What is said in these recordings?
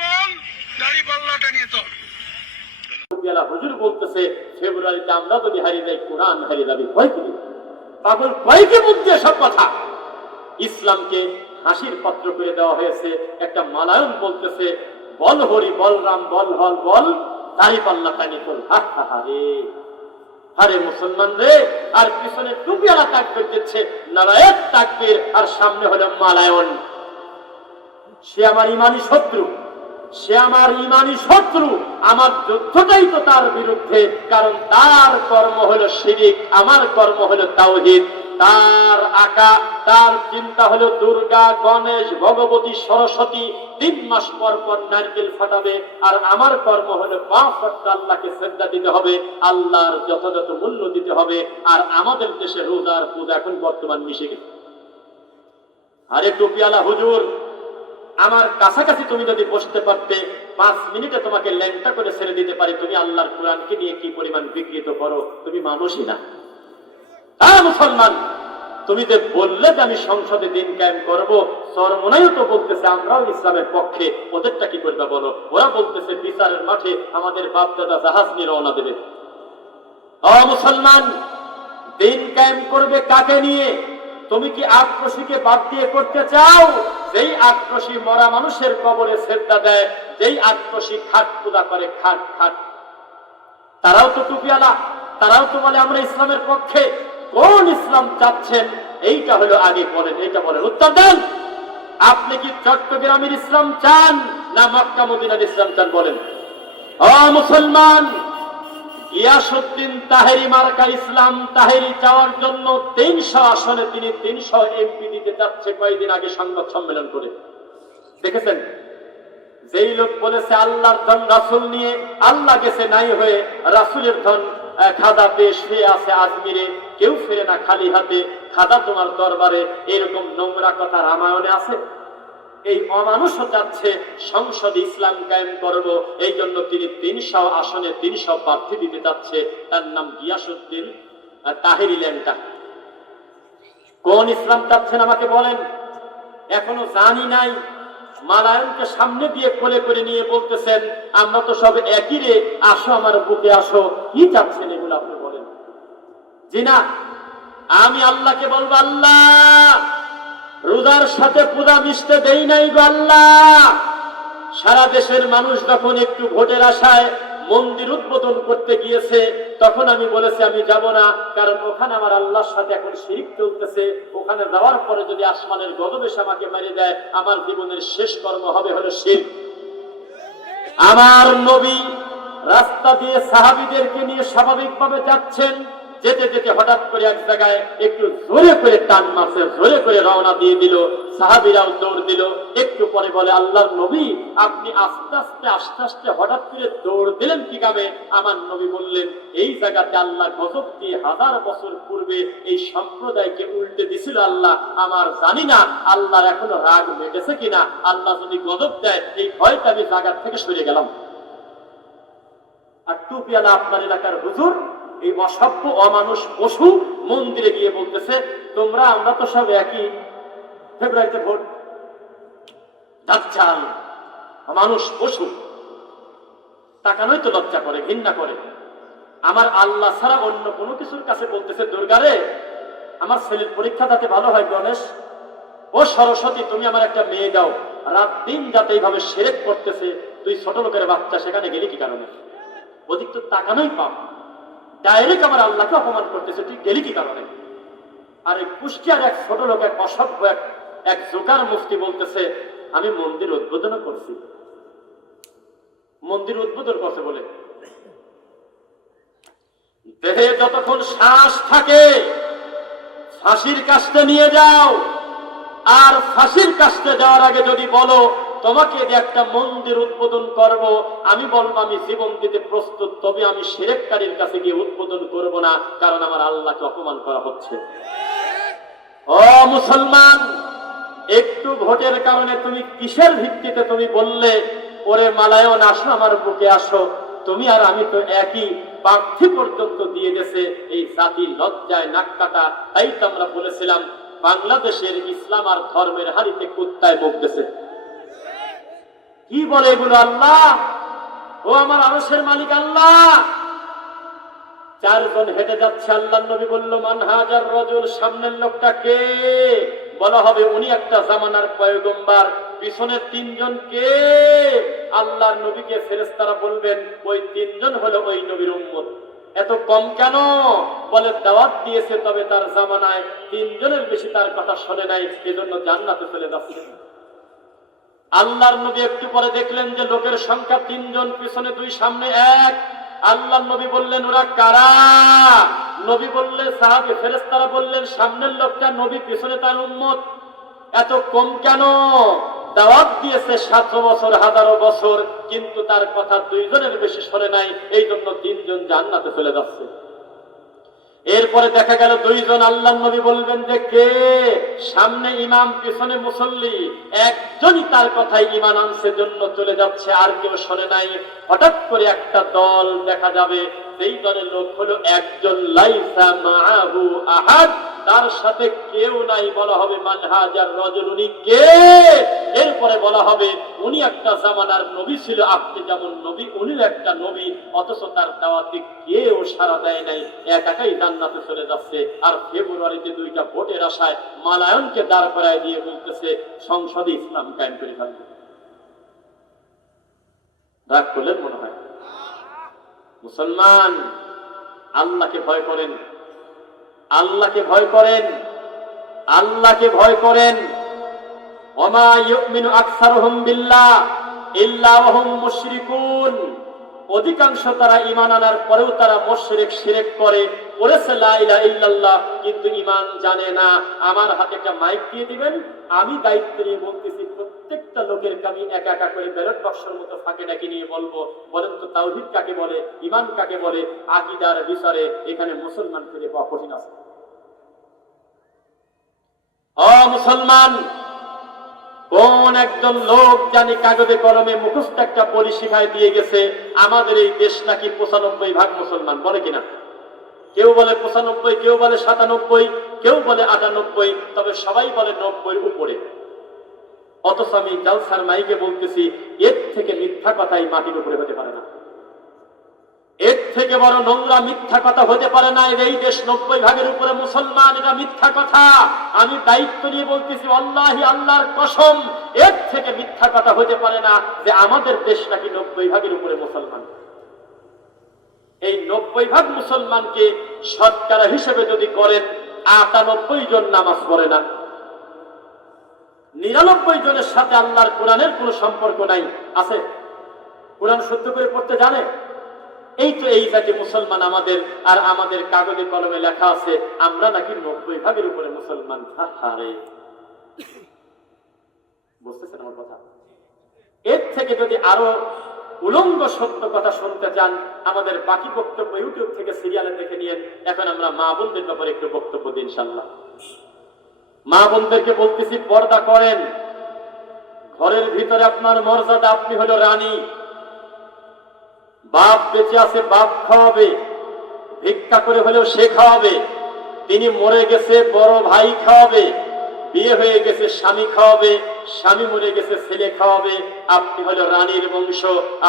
বল, দাড়ি পাল্লাটা নিয়ে চল। হুজুর বলতেছে ফেব্রুয়ারিতে আমরা যদি হারিয়ে যাই কোরআন হারিয়ে যাবে। কয় কি পাগল, কয় কি বুঝছে সব কথা? ইসলামকে হাসির পাত্র করে দেওয়া হয়েছে। একটা মালায়ন বলতেছে বল হরি বল রাম বল হল বল, দাড়ি পাল্লা টানি তোল। হা হা হা রে, আরে মুসলমান রে, আর পিছনে টুপিওয়ালা তাকবীর দিচ্ছে, নারায়ণ তাকবীর, আর সামনে হলো মালায়ন। সে আমার ইমানি শত্রু, সে আমার ইমানি শত্রু। আমার যুদ্ধটাই তো তার বিরুদ্ধে, কারণ তার কর্ম হলো শিরিক, আমার কর্ম হলো তাওহীদ। তার আঁকা, তার চিন্তা হলো দুর্গা, গণেশ, ভগবতী, সরস্বতী 3 মাস পর পর নারকেল ফাটাবে, আর আমার কর্ম হলো 5 ওয়াক্ত আল্লাহকে সিজদা দিতে হবে, আল্লাহর যথাযথ মূল্য দিতে হবে। আর আমাদের দেশে রোজার পূজা এখন বর্তমান মিশে গেছে। আরে টুপিওয়ালা হুজুর, আমার কাছাকাছি তুমি যদি বসতে পারতে 5 মিনিটে তোমাকে ল্যাংটা করে ছেড়ে দিতে পারি। তুমি আল্লাহর কোরআনকে নিয়ে কি পরিমাণ বিকৃত করো, তুমি মানুষই না। হ্যাঁ মুসলমান, তুমি যে বললে যে আমি সংসদে দিন কায়েম করবো, চরমোনাইও তো বলতেছে আমরাও ইসলামের পক্ষে, ওদেরটা কি করবে বলো? ওরা বলতেছে বিচারের মাঠে আমাদের বাপ দাদা জাহাজ নিয়ে রওনা দেবে। ও মুসলমান, দিন কায়েম করবে কাকে নিয়ে? তুমি কি আক্রোশীকে বাদ দিয়ে করতে চাও? যেই আক্রোশী মরা মানুষের কবরে সেজদা দেয়, যেই আক্রোশী খাট পূজা করে, খাট খাট, তারাও তো টুপিওয়ালা, তারাও তো বলে আমরা ইসলামের পক্ষে। কোন ইসলাম চাচ্ছেন? এইটা হলো আগে বলেন, এইটা বলেন, উত্তর দেন। আপনি কি চট্টগ্রামের ইসলাম চান না মক্কা মদিনার ইসলাম চান? বলেন। ও মুসলমান, গিয়াসউদ্দিন তাহেরি মার্কার ইসলাম তাহেরি চাওয়ার জন্য 300 আসনে তিনি 300 এমপি দিতে যাচ্ছে কয়েকদিন আগে সংবাদ সম্মেলন করে। দেখেছেন? যেই লোক বলেছে আল্লাহর ধন রাসূল নিয়ে, আল্লাহ গেছে নাই হয়ে, রাসূলের ধন খাদা পেশ হয়ে আছে আজমিরে, কেউ ফিরে না খালি হাতে, খাদা তোমার দরবারে, এরকম নোংরা কথা রামায়ণে আছে। এই অমানুষও চাচ্ছে সংসদে ইসলাম কায়েম করবো, এই জন্য তিনি 300 আসনে 300 প্রার্থী দিতে যাচ্ছে। তার নাম গিয়াসউদ্দিন তাহেরি ল্যাংটা। কোন ইসলাম চাচ্ছেন আমাকে বলেন? এখনো জানি নাই। মালায়নকে সামনে দিয়ে কোলে করে নিয়ে বলতেছেন আমরা তো সব একই রে, আসো আমার বুকে আসো। কি চাচ্ছেন এগুলো আপনি বলেন? জি না, আমি আল্লাহকে বলবো আল্লাহ, রোজার সাথে পূজা মিশতে দেই নাই গো আল্লাহ। সারা দেশের মানুষ যখন একটু ভোটের আশায় মন্দির উদ্বোধন করতে গিয়েছে, তখন আমি বলেছি আমি যাব না, কারণ ওখানে আমার আল্লাহর সাথে এখন শিরক চলতেছে। ওখানে যাওয়ার পরে যদি আসমানের গজব এসে আমাকে মেরে দেয়, আমার জীবনের শেষ কর্ম হবে হলো শিরক। আমার নবী রাস্তা দিয়ে সাহাবীদেরকে নিয়ে স্বাভাবিকভাবে যাচ্ছেন, যেতে যেতে হঠাৎ করে এক জায়গায় একটু জোরে করে টান মারছে, জোরে করে রওনা দিয়ে দিল। সাহাবীরাও দৌড় দিল। একটু পরে বলে আল্লাহর নবী আপনি আস্তে আস্তে আস্তে আস্তে হঠাৎ করে দৌড় দিলেন কি কামে? আমার নবী বললেন এই জায়গাতে আল্লাহ গজব দিয়ে 1000 বছর পূর্বে এই সম্প্রদায়কে উল্টে দিছিল আল্লাহ। আমার জানি না আল্লাহর এখনো রাগ মেটেছে কিনা। আল্লাহ যদি গজব দেয় এই ভয়টা আমি জায়গা থেকে সরে গেলাম। আর টুপিওয়ালা আপনার এলাকার হুজুর, এই অসভ্য অমানুষ পশু মন্দিরে গিয়ে বলতেছে তোমরা আমরা তো সব একই, ফেব্রুয়ারিতে ভোট। দাজ্জাল, মানুষ পশু, তাকানোই তো লজ্জা করে, ঘৃণা করে। আমার আল্লাহ ছাড়া অন্য কোনো কিছুর কাছে বলতেছে দুর্গারে আমার ছেলের পরীক্ষা যাতে ভালো হয়, গণেশ ও সরস্বতী তুমি আমার একটা মেয়ে দাও। রাত দিন যাতে এইভাবে শিরক করতেছে, তুই ছোট লোকের বাচ্চা, সেখানে গেলি কি কারণে? অধিক তো তাকানোই পাপ, ডাইরেক্ট আমার আল্লাহকে অপমান করতেছে, তুই গেলি কি কারণে? আর এই কুষ্টিয়ার এক ছোট লোক, এক অসভ্য এক জোকার মুফতি বলতেছে আমি মন্দির উদ্বোধন করছি। মন্দির উদ্বোধন করছে বলে দেহে যতক্ষণ শ্বাস থাকে ফাঁসির কাস্তে নিয়ে যাও, আর ফাঁসির কাস্তে যাওয়ার আগে যদি বলো তোমাকে দিয়ে একটা মন্দির উদ্বোধন করব, আমি বলবো আমি জীবন দিতে প্রস্তুত, তবে আমি শিরককারীর কাছে গিয়ে উদ্বোধন করব না, কারণ আমার আল্লাহকে অপমান করা হচ্ছে। ও মুসলমান, একটু ভোটের কারণে তুমি কিসের ভিত্তিতে তুমি বললে ওরে মালায়ন আসো আমার বুকে আসো? তুমি আর আমি তো একই, প্রার্থী পর্যন্ত দিয়ে গেছে। এই জাতি লজ্জায় নাক কাটা। তাই তো আমরা বলেছিলাম বাংলাদেশের ইসলাম আর ধর্মের হাড়িতে কুত্তায় মুখ দিয়েছে। কি বলে এগুলো? আল্লাহ, ও আমার আরশের মালিক আল্লাহ। চারজন হেঁটে যাচ্ছে, আল্লাহর নবী বলল, মান হাজার রজুল, সামনের লোকটা কে? বলা হবে উনি একটা জামানার পয়গম্বর। পিছনের তিনজন কে? আল্লাহর নবীকে ফেরেশতারা বলবেন ওই তিনজন হলো ওই নবীর উম্মত। এত কম কেন? বলে দাওয়াত দিয়েছে, তবে তার জামানায় তিনজনের বেশি তার কথা শোনে নাই, এজন্য জান্নাতে চলে যাচ্ছে। আল্লাহর নবী একটু পরে দেখলেন যে লোকের সংখ্যা তিনজন, পিছনে দুই, সামনে এক। আল্লাহর নবী বললেন ওরা কারা? নবী বললেন সাহাবী ফেরেশতারা বললেন সামনের লোকটা নবী, পিছনে তার উম্মত। এত কম কেন? দাওয়াত দিয়েছে 700 বছর, 1000 বছর, কিন্তু তার কথা দুইজনের বেশি শোনে নাই, এই জন্য তিনজন জান্নাতে চলে যাচ্ছে। এরপরে দেখা গেল দুইজন। আল্লাহর নবী বলবেন যে কে? সামনে ইমাম, পিছনে মুসল্লি, একজনই তার কথায় ঈমান আনছে, জন্য চলে যাচ্ছে, আর কেউ শোনে নাই। হঠাৎ করে একটা দল দেখা যাবে, সেই দলের লোক হলো একজন, লাইসা মাআহু আহাদ, তার সাথে কেউ নাই। বলা হবে মান হাজার রজুল, উনি কে? এরপরে বলা হবে উনি একটা জামানার নবী ছিল, আপনি যেমন নবী, উনিও একটা নবী, অথচ তার দাওয়াতে কেউ সাড়া দেয় নাই, একাই জান্নাতে চলে যাচ্ছে। আর ফেব্রুয়ারিতে 2টা ভোটের আশায় মালায়নকে দাঁড় করায় দিয়ে বলতেছে সংসদে ইসলাম কায়েম করে ফেলবে। রাগ করলেন মনে হয়? মুসলমান, আল্লাহকে ভয় করেন, আল্লাহকে ভয় করেন, আল্লাহকে ভয় করেন। ওমা ইউমিনু আকসারুহুম বিল্লাহ ইল্লা ওয়া হুম মুশরিকুন। অধিকাংশ তারা ঈমান আনার পরেও তারা মুশরিক, শিরক করে, বলেছে লা ইলাহা ইল্লাল্লাহ, কিন্তু ঈমান জানে না। আমার হাতে একটা মাইক দিয়ে দিবেন, আমি দায়িত্ব নিয়ে বলতেছি, প্রত্যেকটা লোকের আমি একা একা করে ব্যালট বাক্সের মতো ফাঁকে ডাকি নিয়ে বলবো, বলেন তো তাওহীদ কাকে বলে, ঈমান কাকে বলে? আকীদার বিচারে এখানে মুসলমান খুঁজে পাওয়া কঠিন আছে। ও মুসলমান, কোন একজন লোক জানি কাগজে কলমে মুখস্থ একটা বলি শিখায় দিয়ে গেছে, আমাদের এই দেশ নাকি 95% মুসলমান, বলে কিনা? কেউ বলে 95, কেউ বলে 97, কেউ বলে 98, তবে সবাই বলে 90-এর উপরে। অথচ আমি জালসার মাইকে বলতেছি, এর থেকে মিথ্যা কথাই মাটির উপরে হতে পারে না, এর থেকে বড় নোংরা মিথ্যা কথা হতে পারে না। এই দেশ 90% উপরে মুসলমান, এটা মিথ্যা কথা। আমি দায়িত্ব নিয়ে বলতেছি, আল্লাহি, আল্লাহর কসম, এর থেকে মিথ্যা কথা হতে পারে না যে আমাদের দেশ নাকি 90% উপরে মুসলমান। এই 90% মুসলমানকে শতকরা হিসেবে যদি করেন, 98 জন নামাজ পড়ে না, 99 জনের সাথে আল্লাহর কোরআনের কোনো সম্পর্ক নাই। আছে? কোরআন সত্য করে পড়তে জানে? এই তো এই জাতি মুসলমান আমাদের, আর আমাদের কাগজে কলমে লেখা আছে আমরা নাকি 90% উপরে মুসলমান। হারে, বুঝতেছেন আমার কথা? এর থেকে যদি আরো উলঙ্গ সত্য কথা শুনতে চান, আমাদের বাকি বক্তব্য ইউটিউব থেকে সিরিয়ালে দেখে নিয়েন। এখন আমরা মা বোনদের ব্যাপারে একটু বক্তব্য দিই ইনশাআল্লাহ। মা বোনদেরকে বলতেছি, পর্দা করেন। ঘরের ভিতরে আপনার মর্যাদা, আপনি হলো রানী। বাপ বেঁচে আছে, বাপ খাওয়াবে, ভিক্ষা করে হলেও সে খাওয়াবে। তিনি মরে গেছে, বড় ভাই খাওয়াবে। বিয়ে হয়ে গেছে, স্বামী খাওয়াবে। স্বামী মরে গেছে, ছেলে খাওয়াবে। আপনি হলো রানীর বংশ,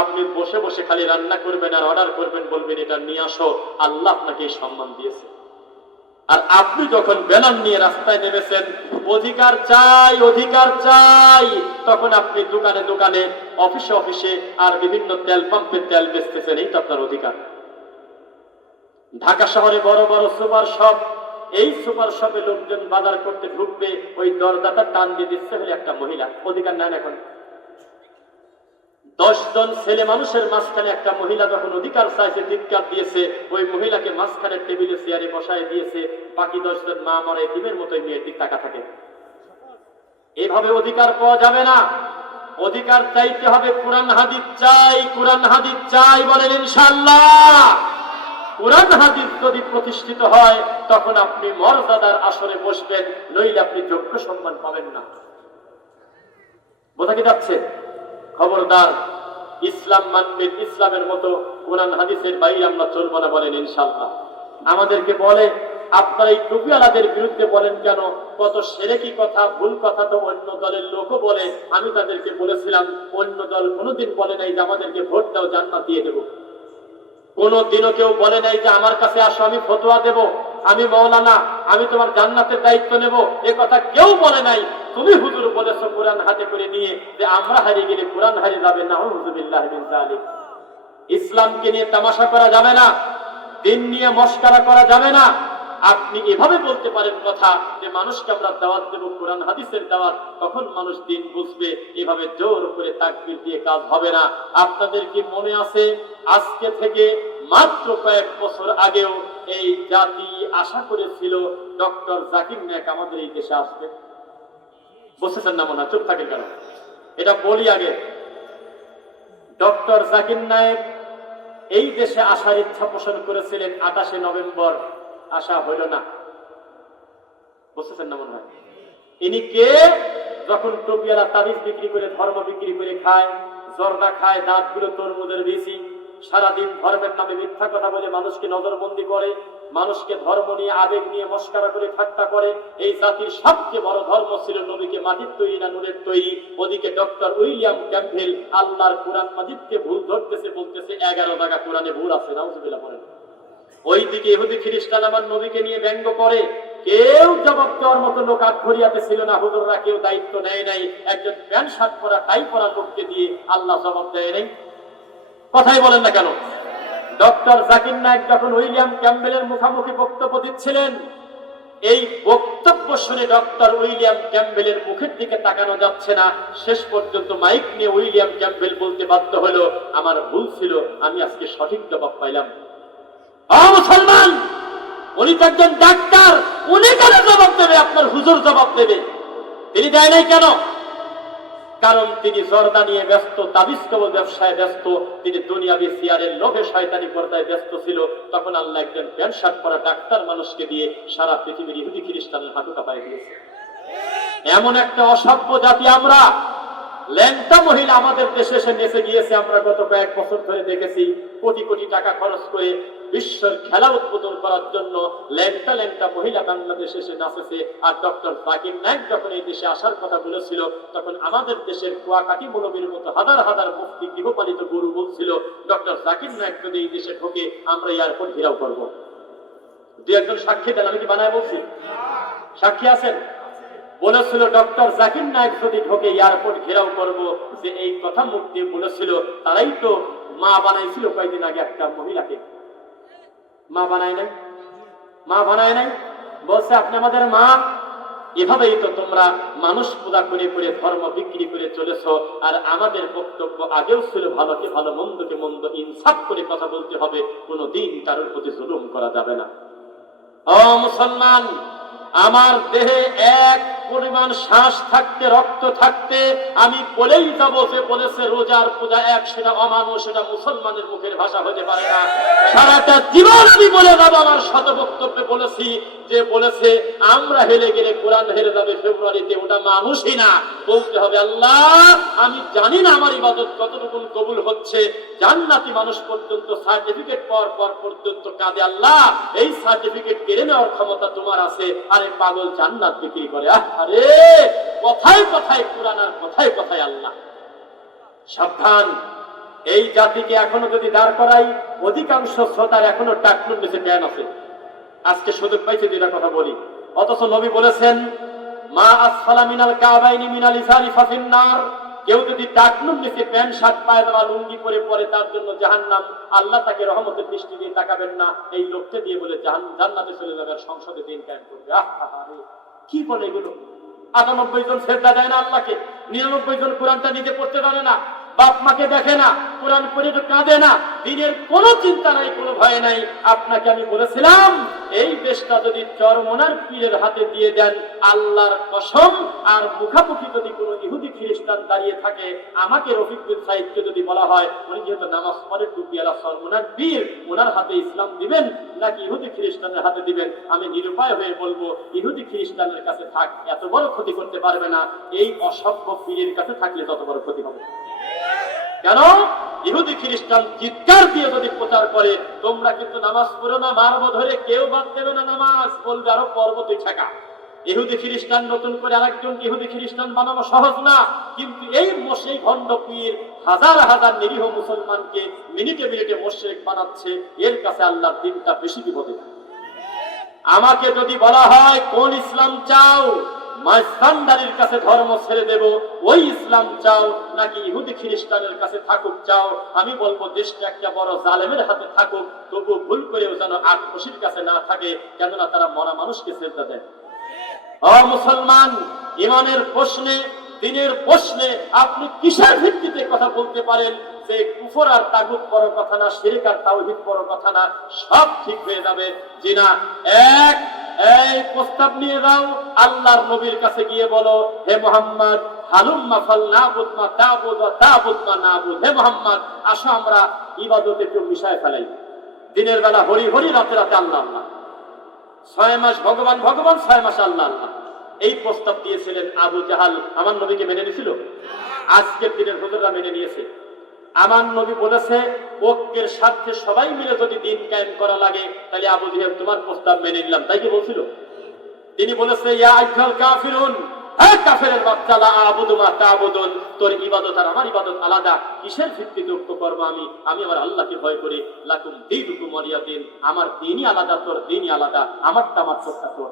আপনি বসে বসে খালি রান্না করবেন আর অর্ডার করবেন, বলবেন এটা নিয়ে আসো। আল্লাহ আপনাকে এই সম্মান দিয়েছে। আর আপনি যখন ব্যানার নিয়ে রাস্তায় নেমেছেন, অধিকার চাই, অধিকার চাই, তখন আপনি দোকানে দোকানে, অফিসে অফিসে আর বিভিন্ন তেল পাম্পে তেল বেচতেছেন, এই তো আপনার অধিকার। ঢাকা শহরে বড় বড় সুপার শপ, এই সুপার শপে লোকজন বাজার করতে ঢুকবে, ওই দরজাটা টান দিয়ে দিচ্ছে হলে একটা মহিলা। অধিকার নেন এখন? 10 জন ছেলে মানুষের মাঝখানে একটা মহিলা যখন অধিকার চাইছে, চিৎকার দিয়েছে, ওই মহিলাকে মাঝখানে টেবিলে চেয়ারে বসায় দিয়েছে। বাকি 10 জন মা মরে এতিমের মতোই মেয়ের দিক তাকা থাকে। এভাবে অধিকার পাওয়া যাবে না। অধিকার চাইতে হবে, কোরআন হাদিস চাই, কোরআন হাদিস চাই, বলেন ইনশাআল্লাহ। কোরআন হাদিস যদি প্রতিষ্ঠিত হয়, তখন আপনি মর্যাদার আসরে বসবেন, নইলে আপনি যোগ্য সম্মান পাবেন না। বোঝা কি যাচ্ছে? খবরদার, ইসলাম মানবেন, ইসলামের মতো কোরআন হাদিসের বাইরে আমরা চলবো না, বলেন ইনশাআল্লাহ। আমাদেরকে বলে আপনারা এই টুপিওয়ালাদের বিরুদ্ধে বলেন কেন? কত সেরেকি কথা, ভুল কথা তো অন্য দলের লোকও বলে। আমি তাদেরকে বলেছিলাম, অন্য দল কোনোদিন বলে নাই যে আমাদেরকে ভোট দাও জান্নাত দিয়ে দেবো। কোনদিনও কেউ বলে নাই যে আমার কাছে আসো আমি ফতোয়া দেব, আমি মাওলানা, আমি তোমার জান্নাতের দায়িত্ব নেব। এ কথা কেউ বলে নাই। তুমি হুজুর বলেছো কোরআন হাতে করে নিয়ে যে আমরা হারিয়ে গেলে কোরআন হারিয়ে যাবে। নাউযুবিল্লাহি মিন যালিক। ইসলামকে নিয়ে তামাশা করা যাবে না, দিন নিয়ে মশকরা করা যাবে না। আপনি এভাবে বলতে পারেন কথা যে মানুষকে আমরা দাওয়াত দেব, কোরআন হাদিসের দাওয়াত, তখন মানুষ দিন বুঝবে। এভাবে জোর করে তাকবীর দিয়ে কাজ হবে না। আপনাদের কি মনে আছে, আজকে থেকে মাত্র কয়েক বছর আগেও এই জাতি আশা করেছিল ডক্টর জাকির নায়েক আমাদের এই দেশে আসবে? বুঝতেছেন না মনে হয়? চুপ থাকেন কেন? এটা বলি আগে। ডক্টর জাকির নায়েক এই দেশে আসার ইচ্ছা পোষণ করেছিলেন 28শে নভেম্বর, আসা হইল না। বুঝতেছেন না মনে হয়? ইনি কে? যখন টুপিওয়ালা তাবিজ বিক্রি করে, ধর্ম বিক্রি করে খায়, জর্দা খায়, দাঁতগুলো তরমুজের বেশি, সারাদিন ধর্মের নামে মিথ্যা কথা বলে মানুষকে নজরবন্দি করে, মানুষকে ধর্ম নিয়ে আবেগ নিয়ে মস্করা করে ঠাট্টা করে। এই জাতির সবচেয়ে বড় ধর্ম ছিল নবীকে মাটির তৈরি না নুনের তৈরি। ওদিকে ডক্টর উইলিয়াম ক্যাম্পবেল আল্লাহর কোরআন মাজিদকে ভুল ধরতেছে, বলতেছে 11 জায়গা কোরআনে ভুল আছে। নাউযুবিল্লাহ বলেন। ওইদিকে ইহুদি খ্রিস্টান আমার নবীকে নিয়ে ব্যঙ্গ করে। কেউ জবাব দেওয়ার মতো লোক আটঘরিয়াতে ছিল না। হুজুররা কেউ দায়িত্ব নেয় নাই। একজন প্যান্ট শার্ট পরা, টাই পরা লোককে দিয়ে আল্লাহ জবাব দেয় নাই। কথাই বলেন না কেন? ডক্টর জাকির নায়েক যখন উইলিয়াম ক্যাম্পবেলের মুখোমুখি বক্তব্য দিচ্ছিলেন, এই বক্তব্য শুনে ডক্টর উইলিয়াম ক্যাম্পবেলের মুখের দিকে তাকানো যাচ্ছে না। শেষ পর্যন্ত মাইক নিয়ে উইলিয়াম ক্যাম্পবেল বলতে বাধ্য হলো, আমার ভুল ছিল, আমি আজকে সঠিক জবাব পাইলাম। মুসলমান, উনি তো একজন ডাক্তার, উনি কেন জবাব দেবে? আপনার হুজুর জবাব দেবে। তিনি দেয় নাই কেন? কারণ তিনি জর্দা নিয়ে ব্যস্ত, তাবিজ কবজ ব্যবসায় ব্যস্ত, তিনি দুনিয়াবি সিয়ারের লোভে শয়তানি পর্দায় ব্যস্ত ছিল। তখন আল্লাহ একজন প্যান্ট শার্ট পরা ডাক্তার মানুষকে দিয়ে সারা পৃথিবীর ইহুদি খ্রিস্টানের হাঁটু কাঁপায় দিয়েছে। এমন একটা অসভ্য জাতি আমরা। ল্যাংটা মহিলা আমাদের দেশে এসে নেচে গিয়েছে। আমরা গত কয়েক বছর ধরে দেখেছি, কোটি কোটি টাকা খরচ করে বিশ্বের খেলা উদ্বোধন করার জন্য ল্যাংটা ল্যাংটা মহিলা বাংলাদেশে এসে নাচেছে। আর ডক্টর জাকির নায়েক যখন এই দেশে আসার কথা বলেছিল, তখন আমাদের দেশের কুয়াকাটি মৌলবীর মতো হাজার হাজার মুফতি গৃহপালিত গরু বলছিল, ডক্টর জাকির নায়েক যদি এই দেশে ঢোকে আমরা এয়ারপোর্ট ঘেরাও করবো। দু একজন সাক্ষী দেন, আমি কি বানায় বলছি? সাক্ষী আছেন? বলেছিল ডক্টর জাকির নায়েক যদি ঢোকে এয়ারপোর্ট ঘেরাও করব। যে এই কথা মুখ দিয়ে বলেছিল, তারাই তো মা বানাইছিল কয়েকদিন আগে একটা মহিলাকে। মা বানায় নাই? মা বানায় নাই? বলছে আপনি আমাদের মা। এভাবেই তো তোমরা মানুষ পূজা করে করে ধর্ম বিক্রি করে চলেছ। আর আমাদের বক্তব্য আগেও ছিল, ভালোকে ভালো, মন্দকে মন্দ, ইনসাফ করে কথা বলতে হবে, কোনোদিন কারোর প্রতি জুলুম করা যাবে না। ও মুসলমান, আমার দেহে এক পরিমাণ শ্বাস থাকতে, রক্ত থাকতে আমি বলেই যাবো যে বলেছে রোজার পূজা এক, সেটা অমানুষ, সেটা মুসলমানের মুখের ভাষা হতে পারে না। সারাটা জীবন আমি বলে যাবো, আমার শত বক্তব্যে বলেছি যে বলেছে আমরা হেলে গেলে কোরআন হেরে যাবে ফেব্রুয়ারিতে, ওটা মানুষই না। বলতে হবে আল্লাহ আমি জানি না আমার ইবাদত কতটুকু কবুল হচ্ছে। জান্নাতি মানুষ পর্যন্ত সার্টিফিকেট পাওয়ার পর পর্যন্ত কাঁদে, আল্লাহ এই সার্টিফিকেট কেড়ে নেওয়ার ক্ষমতা তোমার আছে। আরে পাগল জান্নাত বিক্রি করে। আরে কথায় কথায় কোরআন আর কথায় কথায় আল্লাহ। সাবধান, এই জাতিকে এখনো যদি দাঁড় করাই, অধিকাংশ শ্রোতার এখনো টাকলুর নিচে প্যান আছে। আজকে সুযোগ পাইছে দুইটা কথা বলি। অথচ নবী বলেছেন মা আসফালা মিনাল কাবাইনি মিনাল ইসারি ফাফিন্নার। কেউ যদি টাকলুর নিচে প্যান্ট শার্ট পায়জামা লুঙ্গি পরে তার জন্য জাহান্নাম। আল্লাহ তাকে রহমতের দৃষ্টি দিয়ে তাকাবেন না। এই লোককে দিয়ে বলে জান্নাতে চলে যাবে, সংসদে দিন কায়েম করবে। কি বলে এগুলো? 98 জন সেজদা দেয় না আল্লাহকে, 99 জন কোরআনটা নিজে পড়তে পারে না, বাপ মাকে দেখে না, কোরআন পড়ে তো কাঁদে না, দিনের কোনো চিন্তা নাই, কোনো ভয় নাই। আপনাকে আমি বলেছিলাম এই দেশটা যদি চরমনার পীরের হাতে দিয়ে দেন, আল্লাহর কসম, আর মুখামুখি যদি কোনো ইহুদি খ্রিস্টান দাঁড়িয়ে থাকে, আমাকে রফিক বিন সাইদকে যদি বলা হয় উনি যেহেতু নামাজ পড়ে টুপিওয়ালা চরমনার পীর, ওনার হাতে ইসলাম দিবেন নাকি ইহুদি খ্রিস্টানের হাতে দিবেন, আমি নিরুপায় হয়ে বলবো ইহুদি খ্রিস্টানের কাছে থাক, এত বড় ক্ষতি করতে পারবে না। এই অসভ্য পীরের কাছে থাকলে তত বড় ক্ষতি হবে। কেন? ইহুদি খ্রিস্টান চিৎকার দিয়ে যদি প্রচার করে তোমরা কিন্তু নামাজ পড়ো না, মারবো ধরে, কেউ বাদ দেবে না নামাজ, বলবে আরো পর্বতে ছাকা। ইহুদি খ্রিস্টান নতুন করে আরেকজন ইহুদি খ্রিস্টান বানানো সহজ না, কিন্তু এই মশাই ভণ্ড পীর হাজার হাজার নিরীহ মুসলমানকে মিনিটে মিনিটে মুশরিক বানাচ্ছে। এর কাছে আল্লাহর দিনটা বেশি বিপদে। আমাকে যদি বলা হয় কোন ইসলাম চাও, মাইস্তানদারির কাছে ধর্ম ছেড়ে দেব, ওই ইসলাম চাও নাকি ইহুদি খ্রিস্টানের কাছে থাকুক চাও, আমি বলবো দেশটা একটা বড় জালেমের হাতে থাকুক, তবু ভুল করেও যেন আটপশির কাছে না থাকে, কেননা তারা মরা মানুষকে সেজদা দেয়। ও মুসলমান, ইমানের প্রশ্নে, দিনের প্রশ্নে আপনি কিসের ভিত্তিতে কথা বলতে পারেন যে কুফর আর তাগুত বড় কথা না, শিরক আর তাওহীদ বড় কথা না? সব ঠিক হয়ে যাবে। জি না, এই প্রস্তাব নিয়ে যাও, আল্লাহর নবীর কাছে গিয়ে বলো, হে মুহাম্মদ হালুম্মা ফালনাবুদ মা তাবুদ ওয়া তাবুদ মা নাবুদ। হে মুহাম্মদ, আসো আমরা ইবাদতে একটু মিশায় ফেলাই। দিনের বেলা হরি হরি, রাতে রাতে আল্লাহ আল্লাহ, 6 মাস ভগবান ভগবান, 6 মাস আল্লাহ আল্লাহ। এই প্রস্তাব দিয়েছিলেন আবু জাহাল। আমার নবীকে মেনে নিয়েছিল? আজকের দিনের হুজুররা মেনে নিয়েছে। আমার নবী বলেছে ঐক্যের স্বার্থে সবাই মিলে যদি দিন কায়েম করা লাগে, তাহলে আবু জাহেল তোমার প্রস্তাব মেনে নিলাম। তাই কি বলছিল? তিনি বলেছে ইয়া আইয়ুহাল কাফিরুন, হে কাফেরের বাচ্চা, লা আবুদু মা তা'বুদুন, তোর ইবাদত আর আমার ইবাদত আলাদা। কিসের ভিত্তিতে ঐক্য করব? আমি আমার আল্লাহকে ভয় করি। লাকুম দীনুকুম ওয়ালিয়া দীন, আমার দ্বীনই আলাদা, তোর দ্বীনই আলাদা, আমারটা আমার, তোরটা তোর।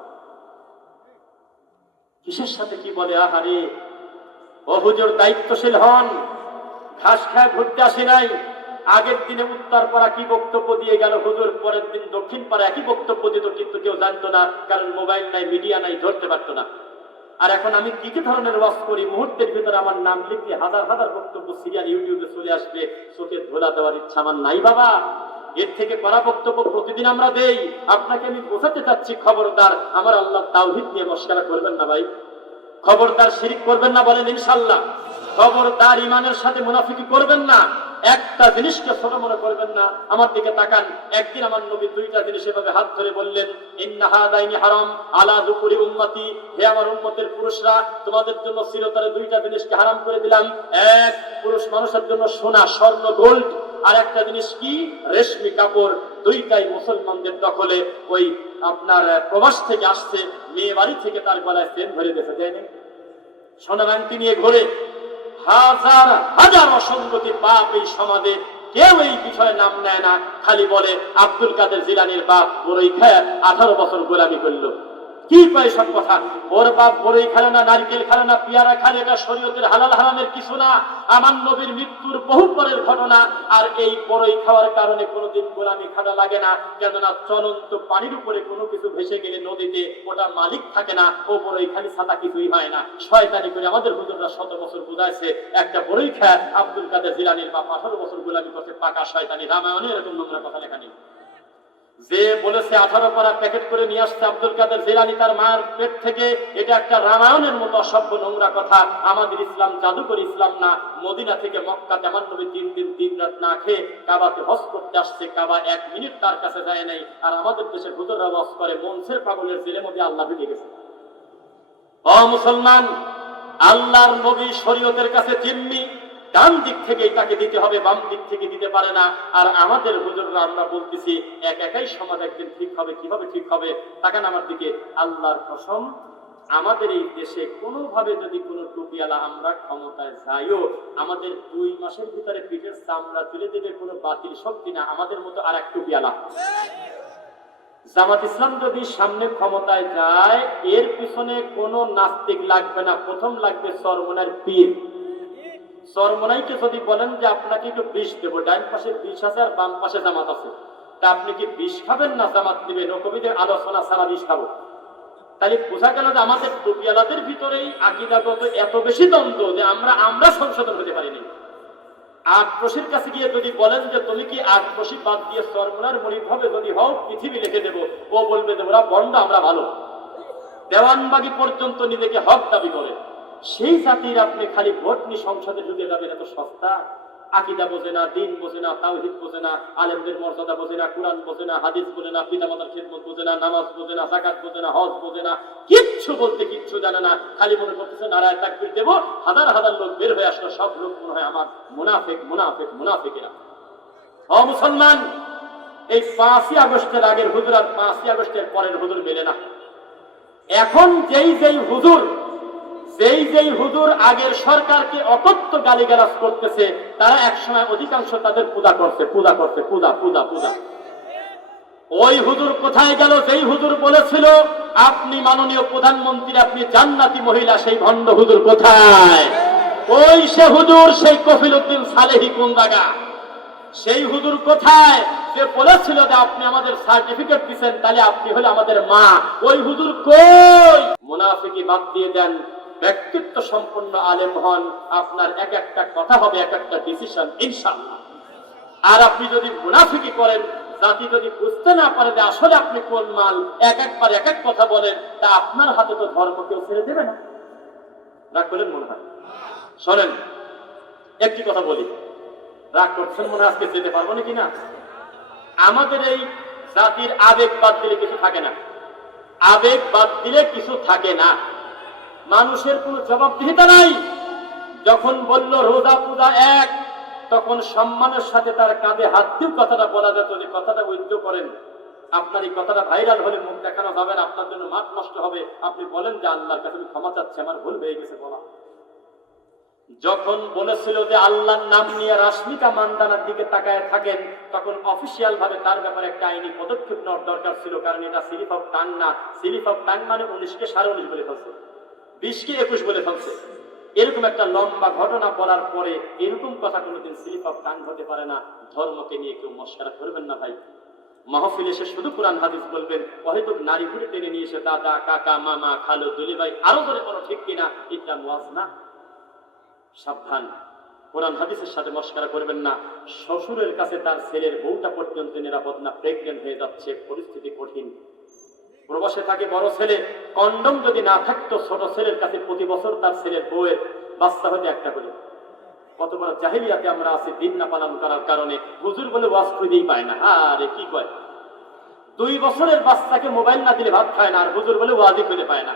কিসের সাথে কি বলে! আহারে ও হুজুর, দায়িত্বশীল হন। ঘাস খায় ঘুরতে আসি নাই। আগের দিনে উত্তর পাড়া কি বক্তব্য দিয়ে গেল হুজুর, পরের দিন দক্ষিণ পাড়া একই বক্তব্য দিত, কিন্তু কেউ জানতো না, কারণ মোবাইল নাই, মিডিয়া নাই, ধরতে পারতো না। আর এখন আমি কি কি ধরনের ওয়াজ করি, মুহূর্তের ভিতরে আমার নাম লিখে হাজার হাজার বক্তব্য সিরিয়াল ইউটিউবে চলে আসবে। চোখে ধোলা দেওয়ার ইচ্ছা আমার নাই বাবা। এর থেকে কড়া বক্তব্য প্রতিদিন আমরা দেই। আপনাকে আমি বোঝাতে চাচ্ছি, খবরদার আমার আল্লাহ তাওহীদ নিয়ে মশকরা করবেন না ভাই। খবরদার শিরক করবেন না, বলেন ইনশাআল্লাহ। খবরদার ইমানের সাথে মুনাফিকি করবেন না। একটা জিনিসকে ছোট মনে করবেন না। আমার দিকে তাকান। একদিন আমার নবী 2টা জিনিস এভাবে হাত ধরে বললেন, ইন্না হাদাইনি হারাম আলা যুকুরি উম্মতি, হে আমার উম্মতের পুরুষরা, তোমাদের জন্য চিরতরে 2টা জিনিসকে হারাম করে দিলাম। এক, পুরুষ মানুষের জন্য সোনা, স্বর্ণ, গোল্ড। আর একটা জিনিস কি? রেশমি কাপড়। 2টাই মুসলমানদের দখলে। ওই আপনার প্রবাস থেকে আসছে, মেয়ে বাড়ি থেকে তার গলায় চেন ধরে দিয়েছে, দেয়নি? সোনার আংটি নিয়ে ঘোরে। হাজার হাজার অসঙ্গতি পাপ এই সমাজে, কেউ এই বিষয়ে নাম নেয় না, খালি বলে আব্দুল কাদের জিলানীর বাপ বড়ই খায় 18 বছর গোলামি করলো। কি পায় সব কথা? ওর বাপ বড়ই খালে না, নারকেল খালে না, পেয়ারা খালে, এটা শরীয়তের হালাল হারামের কিছু না। আমার নবীর মৃত্যুর বহু পরের ঘটনা। আর এই বড়ই খাওয়ার কারণে কোনোদিন গোলামি খাটা লাগে না, কেননা চলন্ত পানির উপরে কোনো কিছু ভেসে গেলে নদীতে ওটা মালিক থাকে না, ও বড়ই খালি ছাতা কিছুই হয় না। শয়তানি করে আমাদের হুজুররা 100 বছর বুঝাইছে, একটা বড়ই খায় আব্দুল কাদের জিলানীর বাপ 18 বছর গোলামি করছে, পাকা শয়তানি। রামায়ণে এরকম নোংরা কথা লেখা নেই। যে বলেছে 18 পারা প্যাকেট করে নিয়ে আসছে আব্দুল কাদের জিলানী তার মায়ের পেট থেকে, এটা একটা রামায়ণের মতো অসভ্য নোংরা কথা। আমাদের ইসলাম জাদুকর ইসলাম না। মদিনা থেকে মক্কাতে আমার নবী 3 দিন 3 রাত না খেয়ে কাবাতে হজ করতে আসছে, কাবা 1 মিনিট তার কাছে যায় নাই। আর আমাদের দেশে হুজুররা ওয়াজ করে মনসের পাগলের জেলের মধ্যে আল্লাহ ঢুকে গেছে। ও মুসলমান, আল্লাহর নবী শরীয়তের কাছে জিম্মি, ডান দিক থেকে তাকে দিতে হবে, বাম দিক থেকে দিতে পারে না। আর আমাদের হুজুররা আমরা বলতেছি একাই সমাজ একদিন ঠিক হবে। কিভাবে ঠিক হবে? তাকান আমার দিকে। আল্লাহর কসম, আমাদের এই দেশে কোনোভাবে যদি কোনো টুপিওয়ালা আমরা ক্ষমতায় যাইও, আমাদের 2 মাসের ভিতরে পিঠের চামড়া তুলে দেবে কোনো বাতিল শক্তি না, আমাদের মতো আর এক টুপিওয়ালা। জামাত ইসলাম যদি সামনে ক্ষমতায় যায়, এর পিছনে কোনো নাস্তিক লাগবে না, প্রথম লাগবে চরমনার পীর। চরমনাইকে যদি বলেন যে আপনাকে একটু বিষ দেবো, ডাইন পাশে বিষ আছে আর বাম পাশে জামাত আছে, তা আপনি কি বিষ খাবেন না জামাত দিবেন? নকবিদের আলোচনা ছাড়া বিষ খাবো? তাহলে বোঝা গেল যে আমাদের টুপিওয়ালাদের ভিতরেই আকীদাগত এত বেশি দ্বন্দ্ব যে আমরা সংশোধন হতে পারিনি। আটরশির কাছে গিয়ে যদি বলেন যে তুমি কি আটরশি বাদ দিয়ে চরমনার মুরিদ হবে যদি হও, পৃথিবী লিখে দেবো। ও বলবে যে ওরা বন্ড, আমরা ভালো। দেওয়ানবাগি পর্যন্ত নিজেকে হক দাবি করে। সেই জাতির আপনি খালি ভোট নিয়ে সংসদে ঢুকে যাবেন, এত সস্তা? আকীদা বোঝে না, দ্বীন বোঝে না, তাওহীদ বোঝে না, আলেমদের মর্যাদা বোঝে না, কুরআন বোঝে না, হাদিস বোঝে না, পিতামাতার খিদমত বোঝে না, নামাজ বোঝে না, যাকাত বোঝে না, হজ বোঝে না, কিচ্ছু বলতে কিচ্ছু জানে না, খালি মনে করতেছে নারায়ে তাকবীর দেব, হাজার হাজার লোক বের হয়ে আসলো, সব লোক মনে হয় আমার মুনাফিক মুনাফিক মুনাফিকেরা। ও মুসলমান, এই 5ই আগস্টের আগের হুজুর আর 5ই আগস্টের পরের হুজুর মেলে না। এখন যেই হুজুর আগের সরকারকে অকথ্য গালিগালাজ করতেছে, তারা একসময় অধিকাংশ তাদের পূজা করছে, পূজা। ওই হুজুর কোথায় গেল? যেই হুজুর বলেছিল আপনি মাননীয় প্রধানমন্ত্রী, আপনি জান্নাতি মহিলা, সেই ভণ্ড হুজুর কোথায়? ওই সে হুজুর, সেই কফিল উদ্দিন সালেহী কোন জায়গা? সেই হুজুর কোথায় যে বলেছিল যে আপনি আমাদের সার্টিফিকেট দিচ্ছেন, তাহলে আপনি হলে আমাদের মা? ওই হুজুর কই? মুনাফিকি বাদ দিয়ে দেন, ব্যক্তিত্ব সম্পন্ন আলেম হন, আপনার এক একটা কথা হবে এক একটা ডিসিশন ইনশাআল্লাহ। আর আপনি যদি মুনাফিকি করেন, জাতি যদি বুঝতে না পারে যে আসলে আপনি কোন মাল, একবার এক এক কথা বলেন, তা আপনার হাতে তো ধর্ম কেউ ছেড়ে দেবে না। রাগ করলেন মনে হয়? শোনেন, একটি কথা বলি, রাগ করছেন মনে হয়, আজকে যেতে পারবো নাকি না? আমাদের এই জাতির আবেগ বাদ দিলে কিছু থাকে না, আবেগ বাদ দিলে কিছু থাকে না। মানুষের কোনো জবাবদিহিতা নাই। যখন বলল রোজা পূজা এক, তখন সম্মানের সাথে তার কাঁধে হাত দিয়ে কথাটা বলা যেত যে কথাটা বৈধ করেন, আপনার এই কথাটা ভাইরাল হলে মুখ দেখানো যাবে না, আপনার জন্য মাঠ নষ্ট হবে, আপনি বলেন যে আল্লাহর কাছে আমি ক্ষমা চাচ্ছি, আমার ভুল হয়ে গেছে বলা। যখন বলেছিল যে আল্লাহর নাম নিয়ে রাশমিকা মান্দানার দিকে তাকায় থাকেন, তখন অফিসিয়াল ভাবে তার ব্যাপারে একটা আইনি পদক্ষেপ নেওয়ার দরকার ছিল, কারণ এটা স্লিপ অফ টাং না। স্লিপ অফ টাং মানে 19কে 19.5 বলে ফেলছে, 20কে 21 বলে ফেলছে। এরকম একটা লম্বা ঘটনা বলার পরে এরকম কথা কোনোদিন স্লিপ অফ টাং হতে পারে না। ধর্মকে নিয়ে কেউ মস্করা করবেন না ভাই। মাহফিলে এসে শুধু কোরআন হাদিস বলবেন, হয়তো নারী ঘুরে টেনে নিয়ে এসে দাদা, কাকা, মামা, খালু, দুলি ভাই আরো ধরে কোনো ঠিক কিনা, এটা ওয়াজ না। সাবধান, কোরআন হাদিসের সাথে মস্করা করবেন না। শ্বশুরের কাছে তার ছেলের বউটা পর্যন্ত নিরাপদ না, প্রেগনেন্ট হয়ে যাচ্ছে, পরিস্থিতি কঠিন। প্রবাসে থাকে বড় ছেলে, কন্ডম যদি না থাকতো ছোট ছেলের কাছে প্রতি বছর তার ছেলের বউয়ের বাচ্চা হতে একটা করে। কত বড় জাহিলিয়াতে আমরা আছি দিন না পালন করার কারণে। হুজুর বলে ওয়াজ খুঁজেই পায় না, আরে কি কয়, 2 বছরের বাচ্চাকে মোবাইল না দিলে ভাত খায় না, আর হুজুর বলে ওয়াজই খুঁজে পায় না।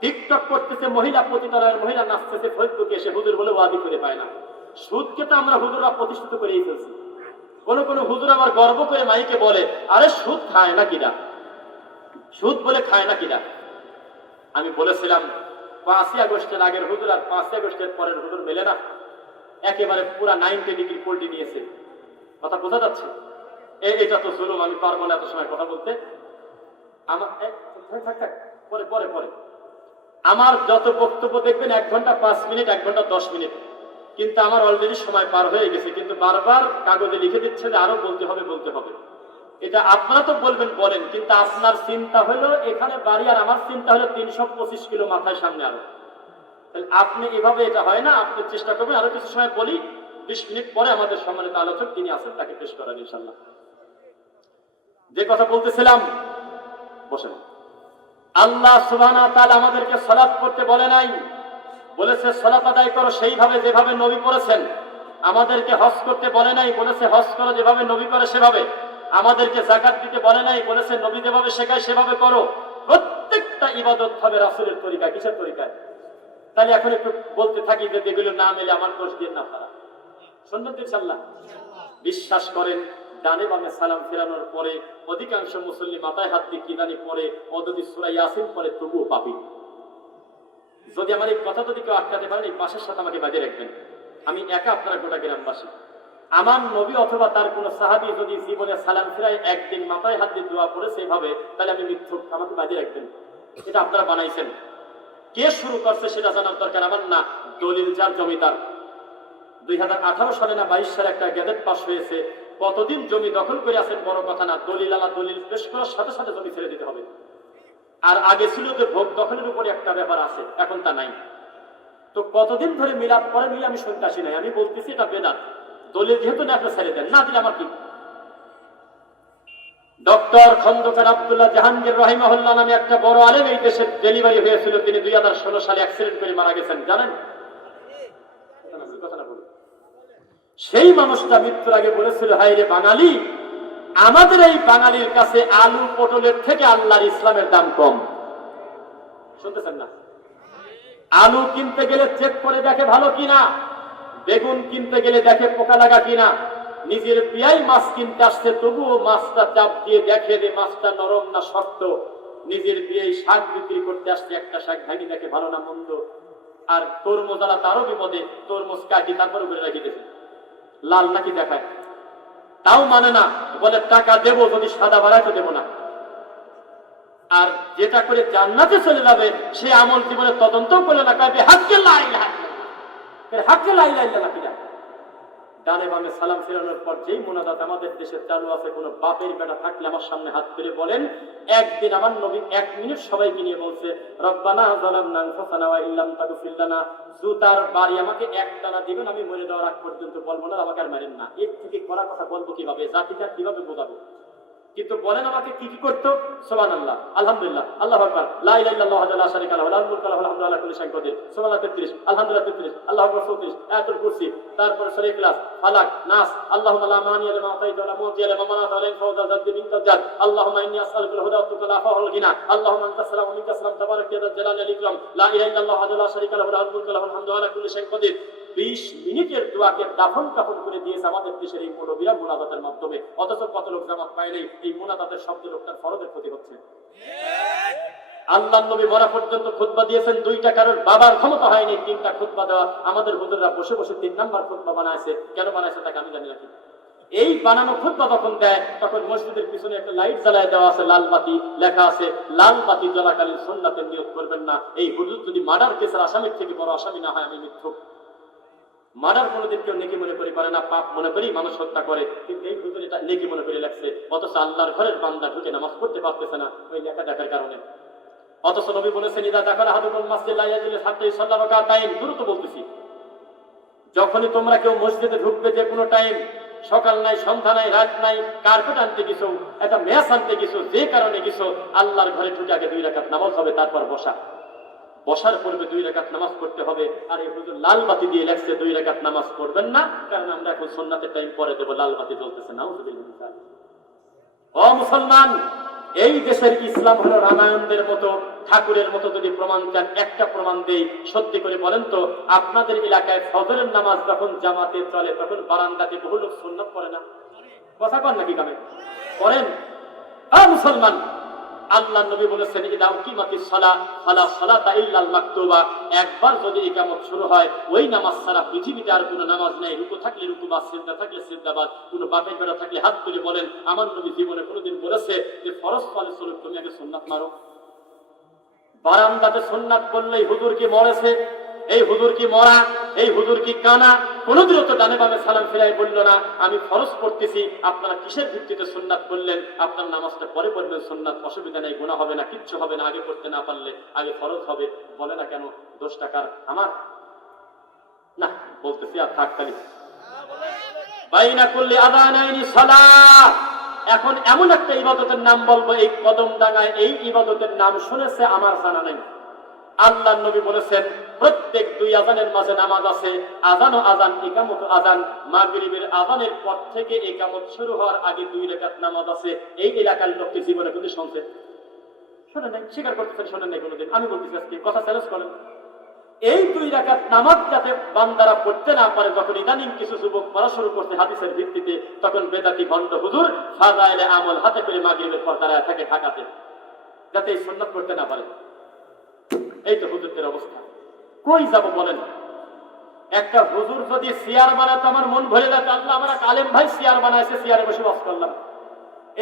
টিকটক করতেছে মহিলা, পতিতালয়ের মহিলা নাচতেছে ফেসবুকে, এসে হুজুর বলে ওয়াজি করে পায় না। সুদকে তো আমরা হুজুররা প্রতিষ্ঠিত করেই ফেলছি। কোন হুজুর আবার গর্ব করে মাইকে বলে, আরে সুদ খায় না কিরা, সুদ বলে খায় না কিরা। আমি বলেছিলাম 5ই আগস্টের আগের হুজুর আর 5ই আগস্টের পরের হুজুর মেলে না, একেবারে পুরা 90 ডিগ্রি পল্টি নিয়েছে। কথা বোঝা যাচ্ছে? এটা তো জুলুম, আমি পারবো না এত সময় কথা বলতে। আমার পরে পরে পরে আমার যত বক্তব্য দেখবেন 1 ঘন্টা 5 মিনিট, 1 ঘন্টা 10 মিনিট, কিন্তু আমার অলরেডি সময় পার হয়ে গেছে, কিন্তু বারবার কাগজে লিখে দিচ্ছে যে আরো বলতে হবে। এটা আপনারা তো বলবেন বলেন, কিন্তু আপনার চিন্তা হলো এখানে বাড়ি, আর আমার চিন্তা হলো 325 কিলো মাথায় সামনে আরো। তাহলে আপনি এভাবে, এটা হয় না। আপনি চেষ্টা করবেন আরো কিছু সময় বলি, 20 মিনিট পরে আমাদের সম্মানিত আলোচক তিনি আছেন, তাকে পেশ করেন ইনশাল্লাহ। যে কথা বলতেছিলাম, বসেন। আল্লাহ সুবহানাহু ওয়া তাআলা আমাদেরকে সালাত করতে বলে নাই, বলেছে সালাত আদায় করো সেইভাবে যেভাবে নবী করেছেন। আমাদেরকে হজ করতে বলে নাই, বলেছে হজ করো যেভাবে নবী করে সেভাবে। আমাদেরকে যাকাত দিতে বলে নাই, বলেছে নবী যেভাবে শেখায় সেভাবে করো। প্রত্যেকটা ইবাদত হবে রাসূলের তরিকা। কিসের তরিকায়? তাহলে এখন একটু বলতে থাকি যে যেগুলো না মেলে আমার দোষ দিয়ে না পারা। শুনবেন ইনশাআল্লাহ? বিশ্বাস করেন, ডানে বামে সালাম ফেরানোর পরে অধিকাংশ মুসল্লি মাথায় হাত দিয়ে কি জানি পড়ে, ও যদি সূরা ইয়াসিন পড়ে তবুও পাপী। যদি আমার এই কথা যদি কেউ আটকাতে পারেন, এই পাশের সাথে আমাকে বাজে রাখবেন। আমি একা, আপনারা গোটা গ্রামবাসী। আমার নবী অথবা তার কোন সাহাবী যদি জীবনে সালাম ফেরায় একদিন মাথায় হাত দিয়ে দোয়া পড়ে সেভাবে, তাহলে আমি মিথ্যুক, আমাকে বাজে রাখবেন। এটা আপনারা বানাইছেন। কে শুরু করছে সেটা জানার দরকার আমার না। দলিল যার জমিদার। 2018 সালে না 22 সালে একটা গ্যাজেট পাস হয়েছে, কতদিন জমি দখল করে আছেন বড় কথা না, দলিল আলা দলিল পেশ করার সাথে সাথে জমি ছেড়ে দিতে হবে। আর আগে ছিল যে ভোগ দখলের উপরে একটা ব্যাপার আছে, এখন তা নাই। তো কতদিন ধরে মিলাদ পরে মিলে আমি শুনতে আসি নাই। আমি বলতেছি এটা বেদাত। দলিল যেহেতু না, আপনি ছেড়ে দেন, না দিলে আমার কি। ডক্টর খন্দকার আব্দুল্লাহ জাহাঙ্গীর রাহিমাহুল্লাহ নামে একটা বড় আলেম এই দেশে ডেলিভারি হয়েছিল, তিনি 2016 সালে অ্যাক্সিডেন্ট করে মারা গেছেন, জানেন? সেই মানুষটা মৃত্যুর আগে বলেছিল, হায় রে বাঙালি, আমাদের এই বাঙালির কাছে আলু পটলের থেকে আল্লাহর ইসলামের দাম কম। শুনতেছেন না? আলু কিনতে গেলে চেক করে দেখে ভালো কিনা, বেগুন কিনতে গেলে দেখে পোকা লাগা কিনা। নিজের বিয়াই মাছ কিনতে আসছে, তবুও মাছটা চাপ দিয়ে দেখে যে মাছটা নরম না শক্ত। নিজের বিয়াই শাক বিক্রি করতে আসছে, একটা শাক ভাঙি দেখে ভালো না মন্দ। আর তরমুজ আলা তারও বিপদে, তরমুজ কাটি তারপর উপরে রাখি দিয়েছে, লাল নাকি দেখায়, তাও মানে না, বলে টাকা দেবো, যদি সাদা বাড়ায় তো দেবো না। আর যেটা করে জান্নাতে চলে যাবে সে আমল জীবনে তদন্ত করে না, কাবে হাক্কে লাই হাক্কে লাই লাই কিনা। ডানে বামে সালাম ফেরানোর পর যেই মোনাজাত আমাদের দেশে চালু আছে, কোন বাপের বেটা থাকলে আমার সামনে হাত তুলে বলেন, একদিন আমার নবী 1 মিনিট সবাইকে নিয়ে বলছে, রব্বানা যালামনা আনফুসানা ওয়া ইল্লাম তাগফির লানা, জুতার বাড়ি আমাকে এক টানা দিবেন, আমি মরে যাওয়ার আগ পর্যন্ত বলবো না, আমাকে আর মারেন না। এর থেকে কড়া কথা বলবো কিভাবে, জাতিকে কিভাবে বোঝাবো? কিন্তু বলেন আমাকে কি কি করতো? সুবহানাল্লাহ, আলহামদুলিল্লাহ, আল্লাহু আকবার, লা ইলাহা ইল্লাল্লাহু ওয়াহদাহু লা শারীকা লাহু, লাহুল মুলকু ওয়া লাহুল হামদু আলা কুল্লি শাইইন কাদির, সুবহানাল্লাহ 33, আলহামদুলিল্লাহ 33, আল্লাহু আকবার 34, আয়াতুল কুরসি, তারপর সূরা ইখলাস, ফালাক, নাস, আল্লাহুম্মা লা মানিয়া লিমা আতাইতা ওয়া লা মুতিয়া লিমা মানাতা ওয়া লা ইয়ানফা'ু যাল জাদ্দি মিনকাল জাদ, আল্লাহুম্মা ইন্নী আসআলুকা আল হুদা ওয়া তুকা আল-আফা ওয়াল গিনা, আল্লাহুম্মা আনতাস সালামু ওয়া মিনকাস সালাম, তাবারাকা ইয়া যাল জালালি ওয়াল ইকরাম, লা ইলাহা ইল্লাল্লাহু ওয়াহদাহু লা শারীকা লাহু, লাহুল মুলকু ওয়া লাহুল হামদু আলা কুল্লি শাইইন কাদির। 20 মিনিটের দোয়াকে দাফন কাফন করে দিয়েছে আমাদের দেশের এই মৌলবীরা মুনাজাতের মাধ্যমে। অথচ কত লোক জামাত পায় নাই, এই মুনাজাতের শব্দ লোকটার ফরজের ক্ষতি হচ্ছে। আল্লাহর নবী মরা পর্যন্ত খুতবা দিয়েছেন 2টা, কারণ বাবার ক্ষমতা হয়নি 3টা খুতবা দেওয়া। আমাদের হুজুররা বসে বসে 3 নাম্বার খুতবা বানাইছে। কেন বানাইছে তাকে আমি জানি না। এই বানানো খুতবা যখন দেয় তখন মসজিদের পিছনে একটা লাইট জ্বালায় দেওয়া আছে, লাল বাতি, লেখা আছে লাল বাতি জ্বলাকালীন সুন্নাতের নিয়ত করবেন না। এই হুজুর যদি মার্ডার কেসের আসামির থেকে বড় আসামি না হয়, আমি মিথ্যুক। মার্ডার কোনোদিন কেউ নেকি মনে করি করে না, পাপ মনে করি মানুষ হত্যা করে, কিন্তু এই হুজুর এটা নেকি মনে করে লাগছে। অথচ আল্লাহর ঘরের বান্দা ঢুকে নামাজ পড়তে পারতেছে না ওই লেখা দেখার কারণে। অথচ নবী বলেছেন, ইদা দাখালা আহাদুকুম মাসজিদ লা ইয়াজিলু হাত্তা ইসাল্লা রাকাতাইন, দ্রুত বলতেছি, যখনই তোমরা কেউ মসজিদে ঢুকবে, যে কোনো টাইম, সকাল নাই, সন্ধ্যা নাই, রাত নাই, কার্পেট আনতে গেছো, একটা ম্যাচ আনতে গেছো, যে কারণে গেছো, আল্লাহর ঘরে ঢুকে আগে 2 রাকাত নামাজ হবে, তারপর বসা। বসার পূর্বে 2 রাকাত নামাজ পড়তে হবে। আর এই হুজুর লাল বাতি দিয়ে লেখছে 2 রাকাত নামাজ পড়বেন না, কারণ আমরা এখন সুন্নাতের টাইম পরে দেব, লাল বাতি জ্বলতেছে। নাউযুবিল্লাহ। ও মুসলমান, এই দেশের ইসলাম হলো রামায়ণদের মতো, ঠাকুরের মতো। যদি প্রমাণ চান, একটা প্রমাণ দেই, সত্যি করে বলেন তো, আপনাদের এলাকায় ফজরের নামাজ যখন জামাতে চলে তখন বারান্দাতে বহু লোক সুন্নাত পড়ে না? কথা কন নাকি কামে করেন? মুসলমান, আল্লাহ নবী বলেছেন, ইদা উকিমাতিস সালাহ ফালা সালাতা ইল্লাল মাকতুবা, একবার যদি ইকামত শুরু হয়, ওই নামাজ ছাড়া পৃথিবীতে আর কোনো নামাজ নেই। রুকু থাকলে রুকু বাদ, সিজদা থাকলে সিজদাবাদ। কোনো বাপের বেটা থাকলে হাত তুলে বলেন, আমার নবী জীবনে কোনোদিন বলেছে যে ফরজ সালাত চলুক, তুমি আগে সুন্নাত মারো? বারান্দাতে সুন্নাত করলেই হুজুর কি মরেছে, এই হুজুর কি মরা, এই হুজুর কি কানা? কোনদিনও তো ডানে বামে সালাম ফিরাই বলল না, আমি ফরজ পড়তেছি, আপনারা কিসের ভিত্তিতে সুন্নাত করলেন? আপনার নামাজটা পরে পড়বেন, সুন্নাত, অসুবিধা নেই, গুনাহ হবে না, কিচ্ছু হবে না। আগে পড়তে না পারলে আগে ফরজ হবে, বলে না কেন? 10 টাকার আমার না, বলতেছি আর থাক খালি। বাইনা করলে আযানাইনি সালাহ। এখন এমন একটা ইবাদতের নাম বলবো, এই কদম ডাঙায় এই ইবাদতের নাম শুনেছে আমার জানা নাই। আল্লাহর নবী বলেছেন, প্রত্যেক 2 আযানের মাঝে নামাজ আছে। আযান ও আযান, ইকামত ও আযান। মাগরিবের আযানের পর থেকে ইকামত শুরু হওয়ার আগে 2 রাকাত নামাজ আছে। এই এলাকার লোককে জীবনে কিন্তু শুনছে, শুনে নাই, স্বীকার করতেছেন শুনেন নাই কোনোদিন। আমি বলতেছি আজকে কথা চ্যালেঞ্জ করেন। এই 2 রাকাত নামাজ যাতে বান্দারা পড়তে না পারে, যখন ইদানিং কিছু যুবক পড়া শুরু করতে হাদিসের ভিত্তিতে, তখন বেদাতি ভণ্ড হুজুর ফাযাইলে আমল হাতে করে মাগরিবের পর দাঁড়ায় থাকে ঢাকাতে, যাতে এই সুন্নাত করতে না পারে। এই তো হুজুরদের অবস্থা। কই যাব বলেন? একটা হুজুর যদি চেয়ার বানাতো আমার মন ভরে যেত। আল্লাহ, আমার এক আলেম ভাই চেয়ার বানাইছে, চেয়ারে বসে ওয়াজ করলাম।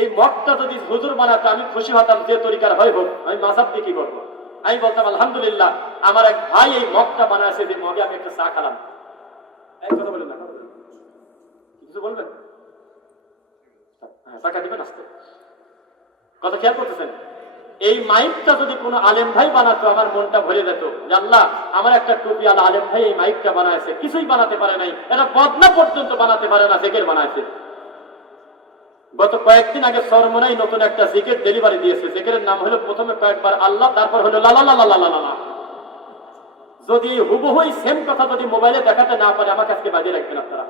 এই মগটা যদি হুজুর বানাতো আমি খুশি হতাম, যে তরিকার হয় হোক। আমি মাযহাব দিয়ে কি করবো? আমি বলতাম আলহামদুলিল্লাহ, আমার এক ভাই এই মগটা বানাইছে, যে মগে আমি একটা চা খেলাম। এই কথা বলেন না, কিছু বলবেন? হ্যাঁ, টাকা দিবেন আসতে। কথা খেয়াল করতেছেন? এই মাইকটা যদি কোনো আলেম ভাই বানাতো, আমার মনটা ভরে যেত যে আল্লাহ, আমার একটা টুপি আলা আলেম ভাই এই মাইকটা বানাইছে, কিছুই বানাতে পারে নাই, এটা বদনা পর্যন্ত বানাতে পারে না, জিকির বানাইছে। গত কয়েকদিন আগে সরমনাই নতুন একটা জিকির ডেলিভারি দিয়েছে। জিকিরের নাম হলো প্রথমে কয়েকবার আল্লাহ, তারপর হলো লা লা লা লা লা লা। যদি হুবহুই সেম কথা যদি মোবাইলে দেখাতে না পারে, আমাকে আজকে বাজিয়ে রাখবেন আপনারা।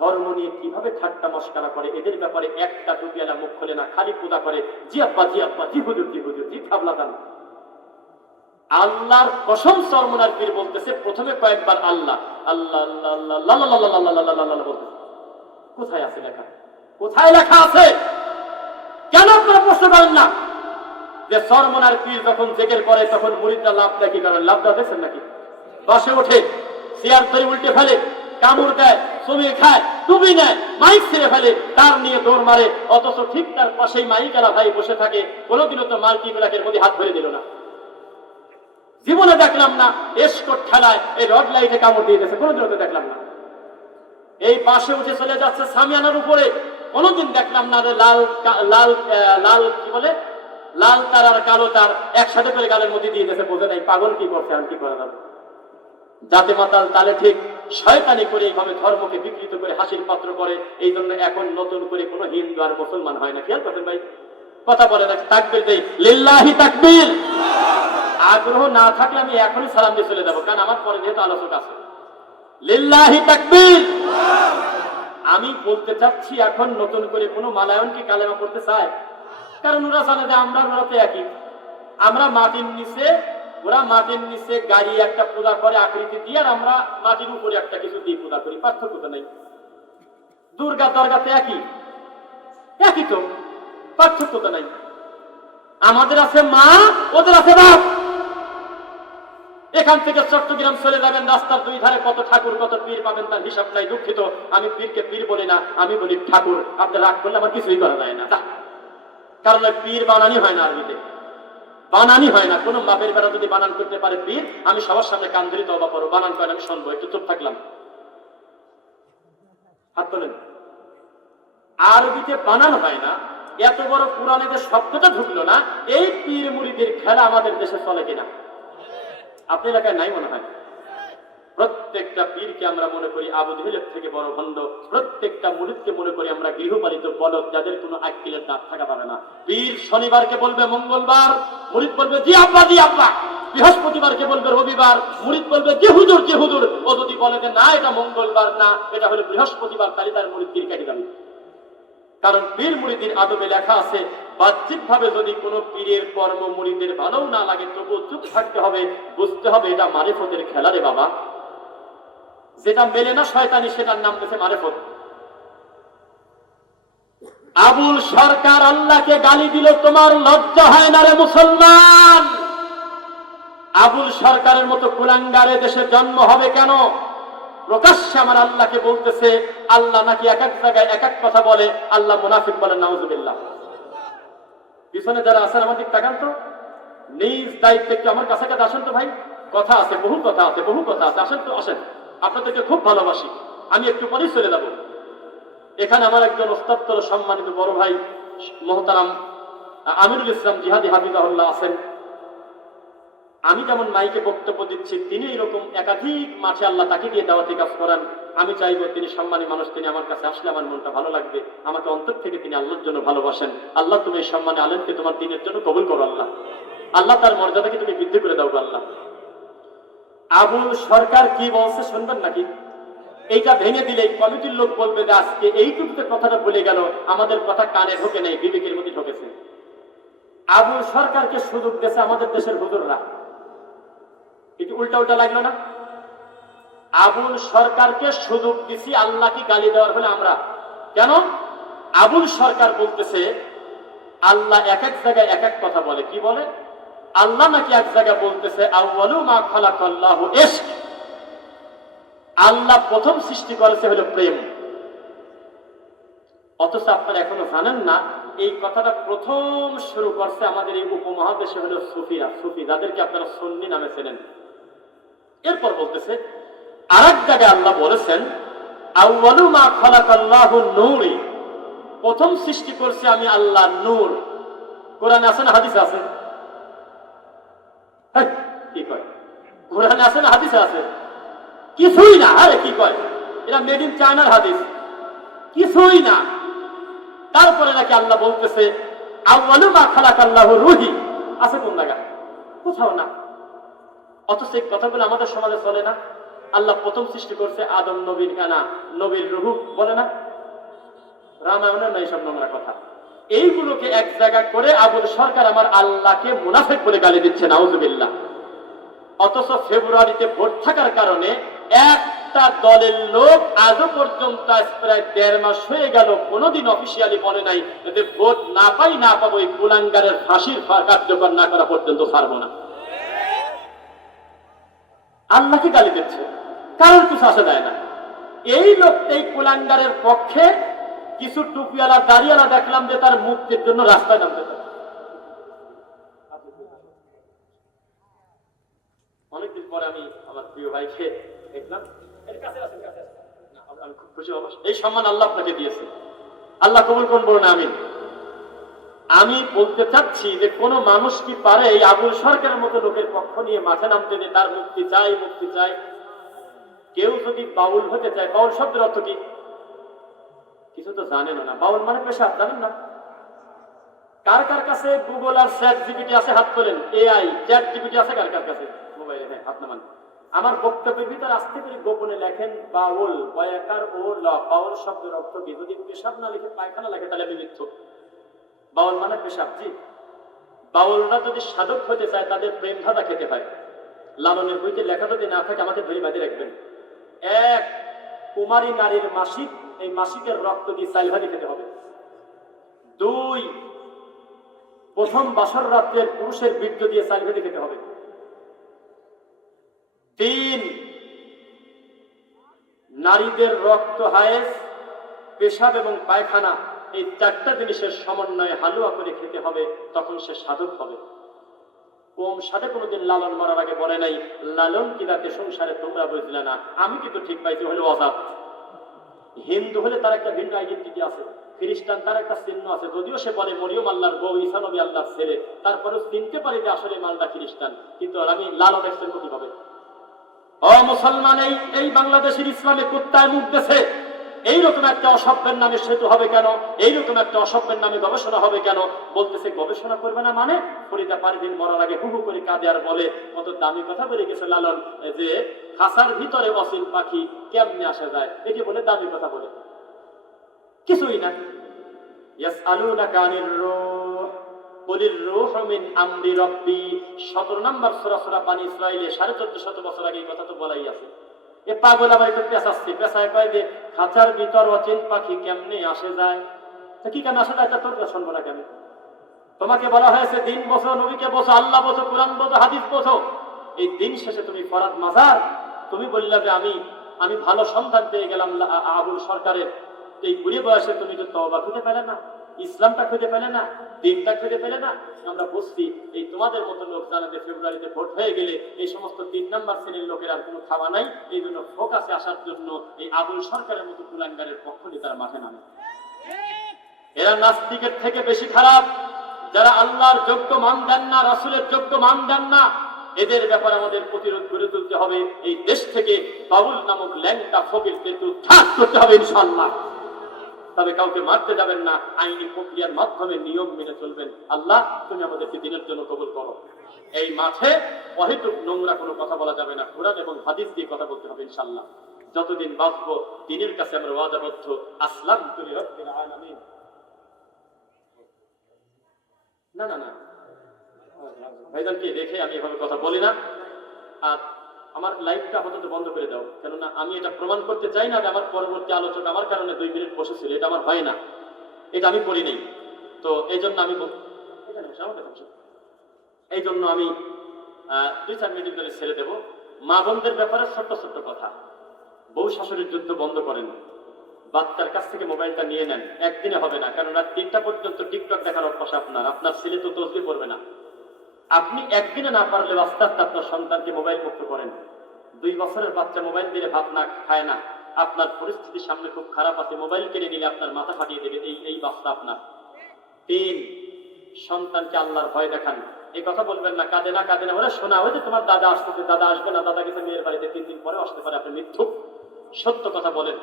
ধর্ম নিয়ে কিভাবে ঠাট্টা মস্করা করে, এদের ব্যাপারে একটা টুপিয়ালা মুখ খোলে না, খালি পূজা করে জি আব্বা জি আব্বা জি হুজুর জি হুজুর জি খাবলা দান। আল্লাহর কসম চরমনার পীর বলতেছে প্রথমে কয়েকবার আল্লাহ আল্লাহ আল্লাহ আল্লাহ আল্লাহ বলতেছে। কোথায় আছে লেখা? কোথায় লেখা আছে? কেন আপনারা প্রশ্ন করেন না যে চরমনার পীর যখন জেকের করে তখন মুরিদরা লাভ দেয় কি কারণ? লাভ দেখছেন নাকি? বাসে ওঠে, চেয়ার ধরে উল্টে ফেলে, কামড় দেয়, চুমিয়ে খায়, টুপি নেয়, মাইক ছেড়ে ফেলে, তার নিয়ে দৌড় মারে, অথচ ঠিক তার পাশেই মাইকালা ভাই বসে থাকে। কোনোদিনও তো মাল্টি ব্ল্যাকের মধ্যে হাত ধরে দিল না। জীবনে দেখলাম না এসকোট ঠেলায় এই রড লাইটে কামড় দিয়ে দিয়েছে, কোনোদিনও তো দেখলাম না। এই বাসে উঠে চলে যাচ্ছে সামিয়ানার উপরে, কোনোদিন দেখলাম না লাল লাল লাল কি বলে লাল তার আর কালো তার একসাথে করে গালের মধ্যে দিয়ে দিয়েছে। বোঝে নাই পাগল কি করছে, আর কি করা যাবে? জাতে মাতাল তালে ঠিক শয়তানি করে এইভাবে ধর্মকে বিকৃত করে হাসির পাত্র করে। এই জন্য এখন নতুন করে কোনো হিন্দু আর মুসলমান হয় না। খেয়াল করছেন ভাই? কথা বলে না, তাকবীর দেই, লিল্লাহি তাকবীর। আগ্রহ না থাকলে আমি এখনই সালাম দিয়ে চলে যাবো, কারণ আমার পরে যেহেতু আলোচক আছে। লিল্লাহি তাকবীর। আমি বলতে চাচ্ছি এখন নতুন করে কোনো মালায়ন কি কালেমা পড়তে চায়? কারণ ওরা জানে যে আমরা ওরা তো একই। আমরা মাটির নিচে, ওরা মাটির নিচে গাড়ি একটা পূজা করে আকৃতি দিয়ে, আর আমরা মাটির উপরে একটা কিছু দিয়ে পূজা করি। পার্থক্য তো নাই। দুর্গা দরগাতে একই, একই তো, পার্থক্য তো নাই। আমাদের আছে মা, ওদের আছে বাপ। এখান থেকে চট্টগ্রাম চলে যাবেন, রাস্তার দুই ধারে কত ঠাকুর কত পীর পাবেন, তার হিসাব নাই। দুঃখিত, আমি পীরকে পীর বলি না, আমি বলি ঠাকুর। আপনি রাগ করলে আমার কিছুই করা যায় না, কারণ পীর বানানি হয় না, আরবিতে বানানি হয় না। কোন বাপের বেড়া যদি বানান করতে পারে পীর, আমি সবার সামনে কান ধরি তওবা করো, বানান করেন আমি শুনবো, একটু চুপ থাকলাম। হাত তোলেন। আরবিতে বানান হয় না, এত বড় কোরআনে যে শব্দটা ঢুকলো না, এই পীর মুরিদের খেলা আমাদের দেশে চলে কিনা? আপনি এলাকায় নাই মনে হয়। প্রত্যেকটা পীরকে আমরা মনে করি আবু জেহেলের থেকে বড় ভণ্ড, প্রত্যেকটা মুরিদকে মনে করি আমরা গৃহপালিত বলদ, যাদের কোনো আক্কেলের দাঁত থাকা পাবে না। পীর শনিবারকে বলবে মঙ্গলবার, মুরিদ বলবে জি আব্বা জি আব্বা। বৃহস্পতিবারকে বলবে রবিবার, মুরিদ বলবে জি হুজুর জি হুজুর। ও যদি বলে যে না এটা মঙ্গলবার না, এটা হলো বৃহস্পতিবার, তাহলে তার মুরিদ পীর কাটি যাবে। কারণ পীর মুরিদের আদবে লেখা আছে, বাহ্যিক ভাবে যদি কোনো পীরের কর্ম মুরিদের ভালো না লাগে তবু চুপ থাকতে হবে, বুঝতে হবে এটা মারিফতের খেলা রে বাবা। যেটা মেলে না শয়তানি, সেটার নাম দিয়েছে মারিফত। আবুল সরকার আল্লাহকে গালি দিল, তোমার লজ্জা হয় না রে মুসলমান? আবুল সরকারের মতো কুলাঙ্গারে দেশে জন্ম হবে কেন? প্রকাশ্যে আমার আল্লাহকে বলতেছে, আল্লাহ নাকি এক এক জায়গায় এক এক কথা বলে। আল্লাহ মুনাফিক বলেন, নাউজুবিল্লাহ। পিছনে যারা আছেন আমার দিক তাকান তো, নিজ দায়িত্বে একটু আমার কাছাকাছি আসেন তো ভাই। কথা আছে, বহু কথা আছে, বহু কথা আছে, আসেন তো আসেন। আপনাদেরকে খুব ভালোবাসি, আমি একটু পরেই চলে যাব। এখানে আমার একজন ওস্তাদ সম্মানিত বড় ভাই মোহতারাম আমিরুল ইসলাম জিহাদি হাফিজাহুল্লাহ আছেন। আমি যেমন মাইকে বক্তব্য দিচ্ছি, তিনি এরকম একাধিক মাঠে আল্লাহ তাকে দিয়ে দাওয়াতি কাজ করান। আমি চাইবো তিনি সম্মানী মানুষ, তিনি আমার কাছে আসলে আমার মনটা ভালো লাগবে। আমাকে অন্তর থেকে তিনি আল্লাহর জন্য ভালোবাসেন। আল্লাহ তুমি এই সম্মানে আলেমকে তোমার দিনের জন্য কবুল করো আল্লাহ। আল্লাহ তার মর্যাদাকে তুমি বৃদ্ধি করে দাও আল্লাহ। আবুল সরকার কি বলছে শুনবেন নাকি? এইটা ভেঙে দিলে কমিটির লোক বলবে যে আজকে এইটুকুতে কথাটা বলে গেল, আমাদের কথা কানে ঢোকে নাই, বিবেকের মধ্যে ঢোকেছে। আবুল সরকারকে সুযোগ দিয়েছে আমাদের দেশের হুজুররা। এটি উল্টা উল্টা লাগলো না? আবুল সরকারকে সুযোগ দিছি আল্লাহকে গালি দেওয়ার হলে আমরা কেন? আবুল সরকার বলতেছে আল্লাহ এক এক জায়গায় এক এক কথা বলে। কি বলে? আল্লাহ নাকি এক জায়গায় বলতেছে আউয়ালু মা খালাকাল্লাহু ইশক, আল্লাহ প্রথম সৃষ্টি করেছে হলো প্রেম। অথচ আপনারা এখনো জানেন না, এই কথাটা প্রথম শুরু করছে আমাদের এই উপমহাদেশে হলো সুফিরা, সুফি, যাদেরকে আপনারা সুন্নি নামে চেনেন। এরপর বলতেছে আরেক জায়গায় আল্লাহ বলেছেন আউয়ালু মা খালাকাল্লাহু নূরি, প্রথম সৃষ্টি করছে আমি আল্লাহ নূর। কোরআনে আছে না হাদিসে আছে? কি কয়? কোরআনে আছে না হাদিসে আছে? কিছুই না। আরে কি কয়? এটা মেড ইন চায়নার হাদিস, কিছুই না। তারপরে নাকি আল্লাহ বলতেছে আউয়ালু মা খালাকাল্লাহু রূহি, আছে কোন জায়গায়? কোথাও না। অথচ এই কথাগুলো আমাদের সমাজে চলে না। আল্লাহ প্রথম সৃষ্টি করছে আদম নবীর কানা নবীর রুহু, বলে না? রামায়ণের না এইসব নোংরা কথা। এইগুলোকে এক জায়গা করে আবুল সরকার আমার আল্লাহকে মুনাফিক বলে গালি দিচ্ছে, নাউজুবিল্লাহ। অথচ ফেব্রুয়ারিতে ভোট থাকার কারণে একটা দলের লোক আজও পর্যন্ত আজ প্রায় 1.5 মাস হয়ে গেল কোনোদিন অফিসিয়ালি বলে নাই যে ভোট না পাই না পাবো, এই কুলাঙ্গারের ফাঁসির কার্যকর না করা পর্যন্ত ছাড়বো না। আল্লাহকে গালি দিচ্ছে, কারণ কিছু আসে দেয় না। এই লোক এই কুলাঙ্গারের পক্ষে কিছু টুপিওয়ালা দাড়িওয়ালা দেখলাম যে তার মুক্তির জন্য রাস্তায় নামতে পারে। অনেকদিন পরে আমি আমার প্রিয় ভাইকে দেখলাম, আমি খুব খুশি হব। এই সম্মান আল্লাহ আপনাকে দিয়েছে, আল্লাহ কবুল করুন, বলুন আমিন। আমি বলতে চাচ্ছি যে কোন মানুষ কি পারে এই আবুল সরকারের মতো লোকের পক্ষ নিয়ে মাঠে নামতে, যে তার মুক্তি চাই মুক্তি চাই? কেউ যদি বাউল হতে চায়, বাউল শব্দের অর্থ কি? কিছু তো জানেন না। বাউল মানে পেশাব, জানেন না? কার কার কাছে গুগল আর চ্যাট জিপিটি আছে? হাত তোলেন। এআই চ্যাট জিপিটি আছে কার কার কাছে মোবাইলে? হ্যাঁ, হাত নামান। আমার বক্তব্যের ভিতরে আস্তে করে গোপনে লেখেন বাউল, বয়াকার ও ল। বাউল শব্দের অর্থ কি? যদি পেশাব না লিখে পায়খানা লেখে তাহলে আমি মিথ্যুক। বাউল মানে পেশাব। জি, বাউলরা যদি সাধক হতে চায় তাদের প্রেম ধাঁধা খেতে হয়। লালনের বইতে লেখা যদি না থাকে আমাকে ধরে বাঁধে রাখবেন। এক, কুমারী নারীর মাসিক, এই মাসিকের রক্ত দিয়ে চাল ভাজি খেতে হবে। 2, প্রথম বাসর রাত্রের পুরুষের বীর্য দিয়ে চাল ভাজি খেতে হবে। 3, নারীদের রক্ত, হায়েস, পেশাব এবং পায়খানা, এই 4টা জিনিসের সমন্বয়ে হালুয়া করে খেতে হবে, তখন সে সাধক হবে। কম সাথে কোনোদিন লালন মারার আগে বলে নাই লালন কি রাতে সংসারে তোমরা বুঝলে না, আমি কিন্তু ঠিক পাইছি হলে অজাব। হিন্দু হলে তার একটা ভিন্ন আইডেন্টিটি আছে, খ্রিস্টান তার একটা চিহ্ন আছে, যদিও সে বলে মরিয়ম আল্লাহর বউ, ঈসা নবী আল্লাহর ছেলে, তারপরেও চিনতে পারি যে আসলে মালদা খ্রিস্টান। কিন্তু আমি লালন এক্সেল কিভাবে? ও মুসলমান, এই বাংলাদেশের ইসলামে কুত্তায় মুখ দিয়েছে। এইরকম একটা অসভ্যের নামে সেতু হবে কেন? এইরকম একটা অসভ্যের নামে গবেষণা হবে কেন? বলতেছে গবেষণা করবে না মানে? ফরিদা পারভিন মরার আগে হুহু করে কাঁদে আর বলে কত দামি কথা বলে গেছে লালন, যে খাসার ভিতরে অসীম পাখি কেমনে আসা যায়, এটি বলে দামি কথা বলে কিছুই না। ইয়াসআলুনাকা আনির রূহ কুলির রূহু মিন আমরি রাব্বি, 17 নম্বর সূরা বানী ইসরাঈলে 1450 বছর আগে এই কথা তো বলাই আছে। এ পাগল আবার একটু পেঁচাচ্ছে, পেঁচায় কয় যে খাঁচার ভিতর অচিন পাখি কেমনে আসে যায়। তো কি কেন আসে যায় তা তোর শুনবো না কেন? তোমাকে বলা হয়েছে দিন বোঝো, নবীকে বোঝো, আল্লাহ বোঝো, কোরআন বোঝো, হাদিস বোঝো। এই দিন শেষে তুমি ফরাদ মাজার, তুমি বললা যে আমি ভালো সন্তান পেয়ে গেলাম আবুল সরকারের। এই বুড়ি বয়সে তুমি তো তওবা খুঁজে পেলে না, ইসলামটা খুঁজে পেলে না, দিনটা খুঁজে পেলে না। আমরা বুঝছি এই তোমাদের মতো লোক জানাতে ফেব্রুয়ারিতে ভোট হয়ে গেলে এই সমস্ত 3 নম্বর শ্রেণীর লোকের আর কোনো খাওয়া নাই। এই জন্য ফোকাসে আসার জন্য এই আবুল সরকারের মতো কুলাঙ্গারের পক্ষ নিয়ে তারা মাঠে নামে। এরা নাস্তিকের থেকে বেশি খারাপ। যারা আল্লাহর যোগ্য মান দেন না, রাসূলের যোগ্য মান দেন না, এদের ব্যাপারে আমাদের প্রতিরোধ গড়ে তুলতে হবে। এই দেশ থেকে বাবুল নামক ল্যাংটা ফকিরকে উদ্ধার করতে হবে ইনশাআল্লাহ। তবে কাউকে মারতে যাবেন না, আইনি প্রক্রিয়ার মাধ্যমে নিয়ম মেনে চলবেন। আল্লাহ তুমি আমাদেরকে দিনের জন্য কবুল করো। এই মাঠে অহেতুক নোংরা কোনো কথা বলা যাবে না, কোরআন এবং হাদিস দিয়ে কথা বলতে হবে ইনশাআল্লাহ। যতদিন বাঁচবো দিনের কাছে আমরা ওয়াদাবদ্ধ। আসলামতু লিরাব্বিল আলামিন। না না না ভাইজানকে রেখে আমি এভাবে কথা বলি না। আর আমার লাইভটা আপাতত বন্ধ করে দাও, কেননা আমি এটা প্রমাণ করতে চাই না যে আমার পরবর্তী আলোচক আমার কারণে 2 মিনিট বসেছিল। এটা আমার হয় না, এটা আমি করি নাই। তো এই জন্য আমি 2-4 মিনিট ধরে ছেড়ে দেবো। মা বোনদের ব্যাপারে ছোট্ট ছোট্ট কথা। বউ শাশুড়ির যুদ্ধ বন্ধ করেন, বাচ্চার কাছ থেকে মোবাইলটা নিয়ে নেন। একদিনে হবে না, কারণ রাত 3টা পর্যন্ত টিকটক দেখার অভ্যাস আপনার ছেলে তো তসবি পড়বে না। আপনি একদিনে না পারলে আস্তে আস্তে আপনার সন্তানকে মোবাইল মুক্ত করেন। 2 বছরের বাচ্চা মোবাইল দিলে ভাত না খায় না, আপনার পরিস্থিতি সামনে খুব খারাপ আছে, মোবাইল কিনে নিলে আপনার মাথা ফাটিয়ে দেবে এই বাচ্চা আপনার। 3, সন্তানকে আল্লাহর ভয় দেখান। এই কথা বলবেন না কাঁদে না কাঁদে না, ওরা শোনা ওই যে তোমার দাদা আসতেছে, দাদা আসবে না, দাদা গেছে মেয়ের বাড়িতে, 3 দিন পরে আসতে পারে, আপনি মিথ্যুক। সত্য কথা বলেন,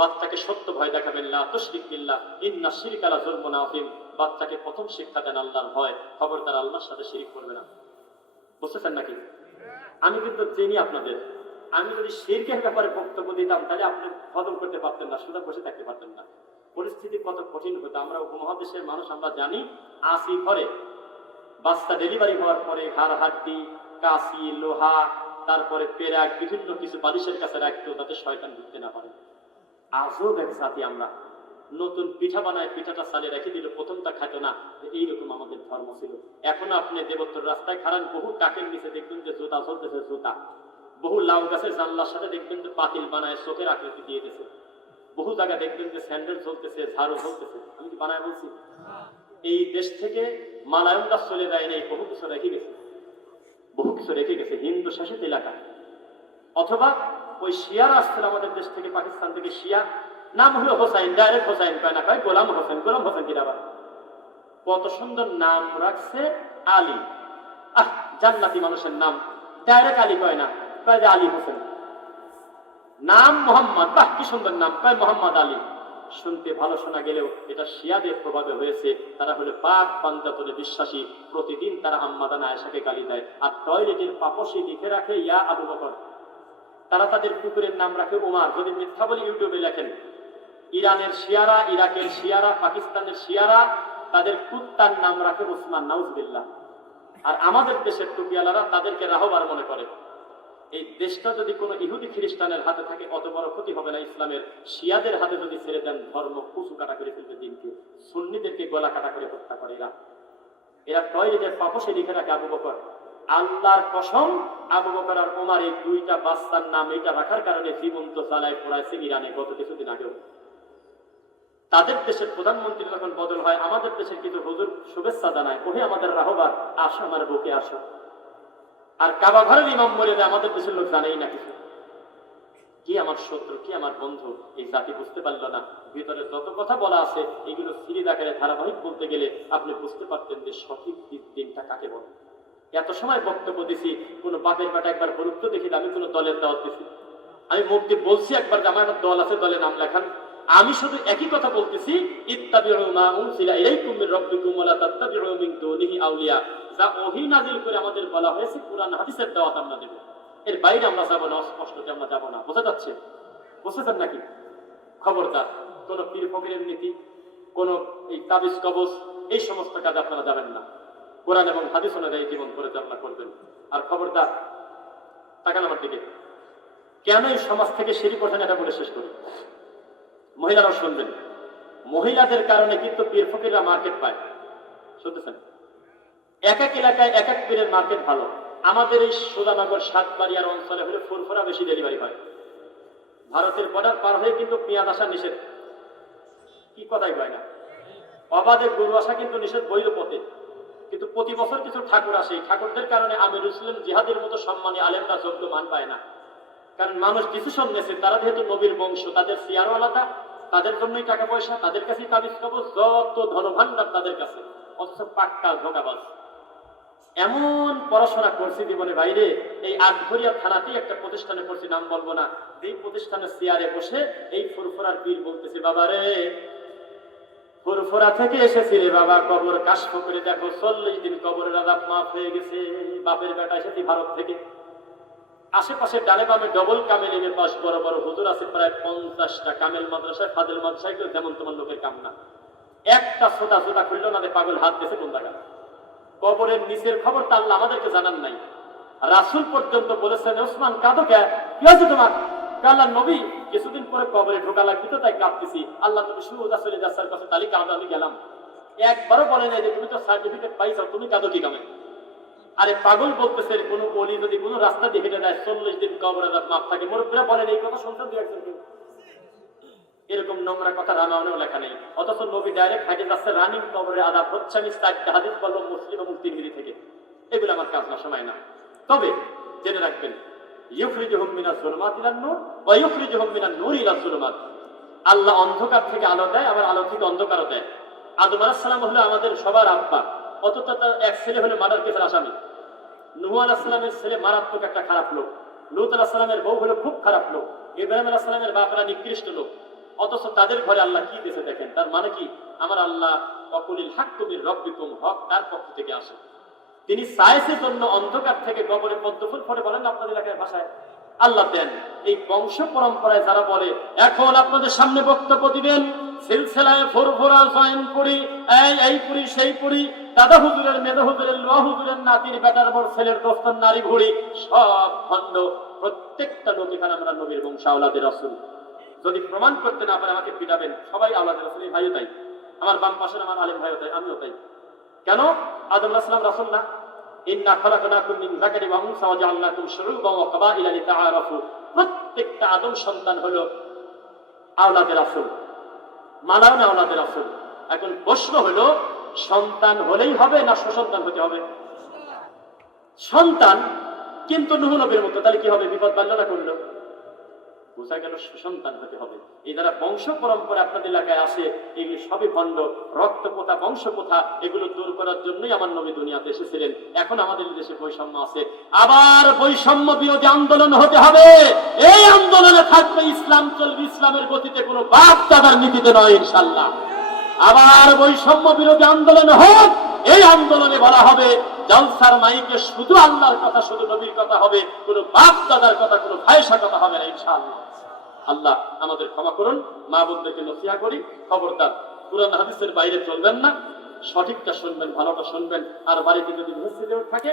বাচ্চাকে সত্য ভয় দেখাবেন। লা তুশরিক বিল্লাহ ইন্না শিরকা লাযুলমুন আযীম। বাচ্চাকে প্রথম শিক্ষা দেন আল্লাহর ভয়, খবরদার আল্লাহর সাথে শিরিক করবে না। বুঝতেছেন নাকি? আমি কিন্তু চিনি আপনাদের, আমি যদি শিরকের ব্যাপারে বক্তব্য দিতাম তাহলে আপনি হজম করতে পারতেন না, সোজা বসে থাকতে পারতেন না। পরিস্থিতি কত কঠিন হতো। আমরা উপমহাদেশের মানুষ, আমরা জানি আসি ঘরে বাচ্চা ডেলিভারি হওয়ার পরে হাড় হাড্ডি, কাশি, লোহা, তারপরে পেরাক, বিভিন্ন কিছু বালিশের কাছে রাখতো যাতে শয়তান ঢুকতে না পারে। আজও এক জাতি আমরা, নতুন পিঠা বানায় পিঠাটা চালে রেখে দিল, প্রথমটা খাইতো না। এইরকম আমাদের ধর্ম ছিল। এখন আপনি দেবত্তর রাস্তায় খারান, বহু টাকের নিচে দেখবেন যে জুতা চলতেছে, জুতা। বহু লাউ গাছের জানলার সাথে দেখবেন যে পাতিল বানায় চোখের আকৃতি দিয়ে দিয়েছে। বহু জায়গায় দেখবেন যে স্যান্ডেল চলতেছে, ঝাড়ু চলতেছে। আমি কি বানায় বলছি? এই দেশ থেকে মালায়মটা চলে যায় নাই, বহু কিছু রেখে গেছে, বহু কিছু রেখে গেছে হিন্দু শাসিত এলাকায়। অথবা ওই শিয়ারা আসছিল আমাদের দেশ থেকে, পাকিস্তান থেকে শিয়া, নাম হলো হোসাইন, ডাইরেক্ট হোসাইন কয় না, কয় গোলাম হোসেন। গোলাম হোসেন কি আবার কত সুন্দর নাম রাখছে, আলী। জান্নাতি মানুষের নাম, ডাইরেক্ট আলী কয় না, কয় যে আলী হোসেন। নাম মোহাম্মদ, বাহ কি সুন্দর নাম, কয় মোহাম্মদ আলী। শুনতে ভালো শোনা গেলেও এটা শিয়াদের প্রভাবে হয়েছে। তারা হলে পাক পাঞ্জাতনে বিশ্বাসী, প্রতিদিন তারা আম্মাদানা আয়েশাকে গালি দেয়, আর টয়লেটের পাপসে লিখে রাখে ইয়া আবু বকর। তারা তাদের কুকুরের নাম রাখে ওমার। যদি মিথ্যা বলে ইউটিউবে লেখেন, ইরানের শিয়ারা, ইরাকের শিয়ারা, পাকিস্তানের শিয়ারা তাদের কুত্তার নাম রাখে উসমান, নাউজুবিল্লাহ। আর আমাদের দেশের টুপিয়ালারা তাদেরকে রাহবার মনে করে। এই দেশটা যদি কোনো ইহুদি খ্রিস্টানের হাতে থাকে অত বড় ক্ষতি হবে না। ইসলামের শিয়াদের হাতে যদি ছেড়ে দেন, ধর্ম কুচু কাটা করে ফেলবে দিনকে। সুন্নিদেরকে গলা কাটা করে হত্যা করে এরা। এরা টয়লেটের পাপসে লিখে রাখে আবু বকর। আল্লাহর কসম, আবু বকর আর ওমর এই দুইটা বাচ্চার নাম এটা রাখার কারণে জীবন্ত জ্বালায় পড়াইছে ইরানে গত কিছুদিন আগেও। তাদের দেশের প্রধানমন্ত্রী যখন বদল হয়, আমাদের দেশের কিছু হুজুর শুভেচ্ছা জানায়, ওহে আমাদের রাহবার, আসো আমার বুকে আসো। আর কাবা ঘরের ইমাম বলে দেয়, আমাদের দেশের লোক জানেই না কিছু। কি আমার শত্রু, কি আমার বন্ধু, এই জাতি বুঝতে পারলো না। ভিতরে যত কথা বলা আছে এগুলো সিরিজ আকারে ধারাবাহিক বলতে গেলে আপনি বুঝতে পারতেন যে সঠিক দিনটা কাকে বলে। এত সময় বক্তব্য দিছি, কোন বাপের বেটা একবার বলুক তো দেখি, আমি কোন দলের দাওয়াত দিছি? আমি মুক্তি বলছি একবার যে আমার একটা দল আছে, দলে নাম লেখান। আমি শুধু একই কথা বলতেছি, ইত্তাবিউ মা উনজিলা ইলাইকুম মির রাব্বিকুম ওয়া লা তাত্তাবিউ মিন দুনিহি আউলিয়া। যা ওহী নাযিল করে আমাদের বলা হয়েছে, কুরআন হাদিসের দাওয়াত আমরা দেব, এর বাইরে আমরা যাব না, স্পষ্টতে আমরা যাব না। বোঝা যাচ্ছে? বুঝতেছেন নাকি? খবরদার, কোন পীর ফকিরের নীতি, কোন এই তাবিজ কবজ, এই সমস্ত কাজ আপনারা যাবেন না। কোরআন এবং হাদিস অনুযায়ী জীবন পরিচালনা করবেন। আর খবরদার, তাকান আমার দিকে। কেন এই সমাজ থেকে শিরক ওঠেন এটা বলে শেষ করি। মহিলারাও শুনবেন, মহিলাদের কারণে কিন্তু পীর ফকিররা মার্কেট পায়। শুনতেছেন? এক এক এলাকায় এক এক পীরের মার্কেট ভালো। আমাদের এই সুধানগর সাতবাড়িয়ার অঞ্চলে হলে ফুরফুরা বেশি ডেলিভারি হয়। ভারতের বর্ডার পার হয়ে কিন্তু পেঁয়াজ আসা নিষেধ, কি কথাই কয় না। অবাধে গরু আসা কিন্তু নিষেধ বৈধ পথে। কিন্তু প্রতি বছর কিছু ঠাকুর আসে, ঠাকুরদের কারণে আমিরুল ইসলাম জিহাদের মতো সম্মানী আলেমরা যোগ্য মান পায় না। কারণ মানুষ ডিসিশন নিয়েছে, তারা যেহেতু নবীর বংশ, তাদের সিয়ারও আলাদা, তাদের জন্যই টাকা পয়সা, তাদের কাছেই তাবিজ কবজ, যত ধনভাণ্ডার তাদের কাছে, অথচ পাক্কা ধোঁকাবাজ। এমন পড়াশোনা করছি জীবনে বাইরে, এই আটঘরিয়া থানাতেই একটা প্রতিষ্ঠানে পড়ছি, নাম বলবো না। এই প্রতিষ্ঠানের চেয়ারে বসে এই ফুরফুরার পীর বলতেছে, বাবা রে, ফুরফুরা থেকে এসেছিলে বাবা, কবর কাশফ করে দেখো, 40 দিন কবরের আযাব মাফ হয়ে গেছে। বাপের বেটা এসেছি ভারত থেকে। আশেপাশে ডানে বামে ডবল কামেলের পাশ বড় বড় হুজুর আছে প্রায় 50টা। কামেল মাদ্রাসায়, ফাদেল মাদ্রাসায় যেমন তোমার লোকের কাম না। একটা ছোটা ছোটা খুললো না, পাগল হাত দিয়েছে কোন জায়গা। কবরের নিচের খবর তা আল্লাহ আমাদেরকে জানান নাই। রাসূল পর্যন্ত বলেছেন, ওসমান কাঁদো কে, কি হয়েছে তোমার? আল্লাহ নবী, কিছুদিন পরে কবরে ঢোকা লাগবে তো তাই কাঁদতেছি। আল্লাহ নবী সুদা চলে যাচ্ছার কাছে, তালি কাঁদো, আমি গেলাম। একবারও বলে নাই যে তুমি তো সার্টিফিকেট পাইছো, তুমি কাঁদো কি কামে? আরে পাগল বলতেছে, কোন বলি যদি কোন রাস্তা দিয়ে হেঁটে দেয় 40 দিন কবরের আযাব মাফ থাকে। মুরব্বিরা বলেন এই কথা শুনছেন দু একজন? এরকম নোংরা কথা রামায়ণেও লেখা নেই। অথচ নবী ডাইরেক্ট হাইটে যাচ্ছে, রানিং কবরের আযাব হচ্ছে। আমি 4টা হাদিস বললাম মুসলিম এবং তিরমিজি থেকে। এগুলো আমার কাজ না, সময় না। তবে জেনে রাখবেন, ইউখরিজুহুম মিনাজ যুলুমাত ইলান নূর ওয়া ইউখরিজুহুম মিনান নূর ইলাজ যুলুমাত। আল্লাহ অন্ধকার থেকে আলো দেয়, আবার আলো থেকে অন্ধকারও দেয়। আদম আলাইহিস সালাম হলো আমাদের সবার আব্বা, অথচ তার এক ছেলে হলো মার্ডার কেসের আসামি। নূহ আলাইহিস সালামের ছেলে মারাত্মক একটা খারাপ লোক। লূত আলাইহিস সালামের বউ হলো খুব খারাপ লোক। ইব্রাহিম আলাইহিস সালামের বাপরা নিকৃষ্ট লোক। অথচ তাদের ঘরে আল্লাহ কি দিয়েছে দেখেন। তার মানে কি? আমার আল্লাহ ওয়াকুলিল হাক্কু মির রাব্বিকুম, হক তার পক্ষ থেকে আসে। তিনি সায়েন্সের জন্য অন্ধকার থেকে কবরে পদ্মফুল ফোটে, বলেন আপনাদের এলাকার ভাষায়। আল্লাহ দেন। এই বংশ পরম্পরায় যারা বলে এখন আপনাদের সামনে বক্তব্য দিবেন, সিলসিলায় ফুরফুরা জয়েন করি, এই পুরি সেই পুরি, দাদা হুজুরের মেদা হুজুরের লোয়া হুজুরের নাতির বেটার বড় ছেলের দোস্তর নারী ঘুরি, সব ভণ্ড। প্রত্যেকটা লোক এখানে আমরা নবীর বংশ আওলাদের রাসূল। যদি প্রমাণ করতে না পারে আমাকে পিটাবেন। সবাই আওলাদের রাসূল। এই ভাইও তাই, আমার বাম পাশের আমার আলেম ভাইও তাই, আমিও তাই। কেন? আদম আলাইহিস সালাম রাসূল না? ইন্না খালাকনাকুম মিন যাকারিন ওয়া উনসা ওয়া জাআলনাকুম শুউবান ওয়া কাবাইলা লিতাআরাফু। প্রত্যেকটা আদম সন্তান হলো আওলাদের রাসূল, মানাও না আওলাদের রাসূল। এখন প্রশ্ন হলো সন্তান হলেই হবে না সুসন্তান হতে হবে? সন্তান কিন্তু নূহ নবীর মতো, তাহলে কি হবে? বিপদ বাড়লো না করলো? বোঝা গেল সুসন্তান হতে হবে। এই যারা বংশ পরম্পরা আপনাদের এলাকায় আসে, এগুলি সবই ভণ্ড, রক্ত প্রথা, বংশ প্রথা, এগুলো দূর করার জন্যই আমার নবী দুনিয়াতে এসেছিলেন। এখন আমাদের দেশে বৈষম্য আছে, আবার বৈষম্য বিরোধী আন্দোলন হতে হবে। এই আন্দোলনে থাকবে ইসলাম, চলবে ইসলামের গতিতে, কোনো বাপ দাদার নীতিতে নয় ইনশাল্লাহ। আবার বৈষম্য বিরোধী আন্দোলন হোক। এই আন্দোলনে বলা হবে জলসার মাইকে শুধু আল্লাহর কথা, শুধু নবীর কথা হবে, কোনো বাপ দাদার কথা, কোনো ভাইসা কথা হবে না ইনশাআল্লাহ। আল্লাহ আমাদের ক্ষমা করুন। মা বোনদেরকে নসিহত করি, খবরদার কুরআন হাদিসের বাইরে চলবেন না, সঠিকটা শুনবেন, ভালোটা শুনবেন। আর বাড়িতে যদি মসজিদেও থাকে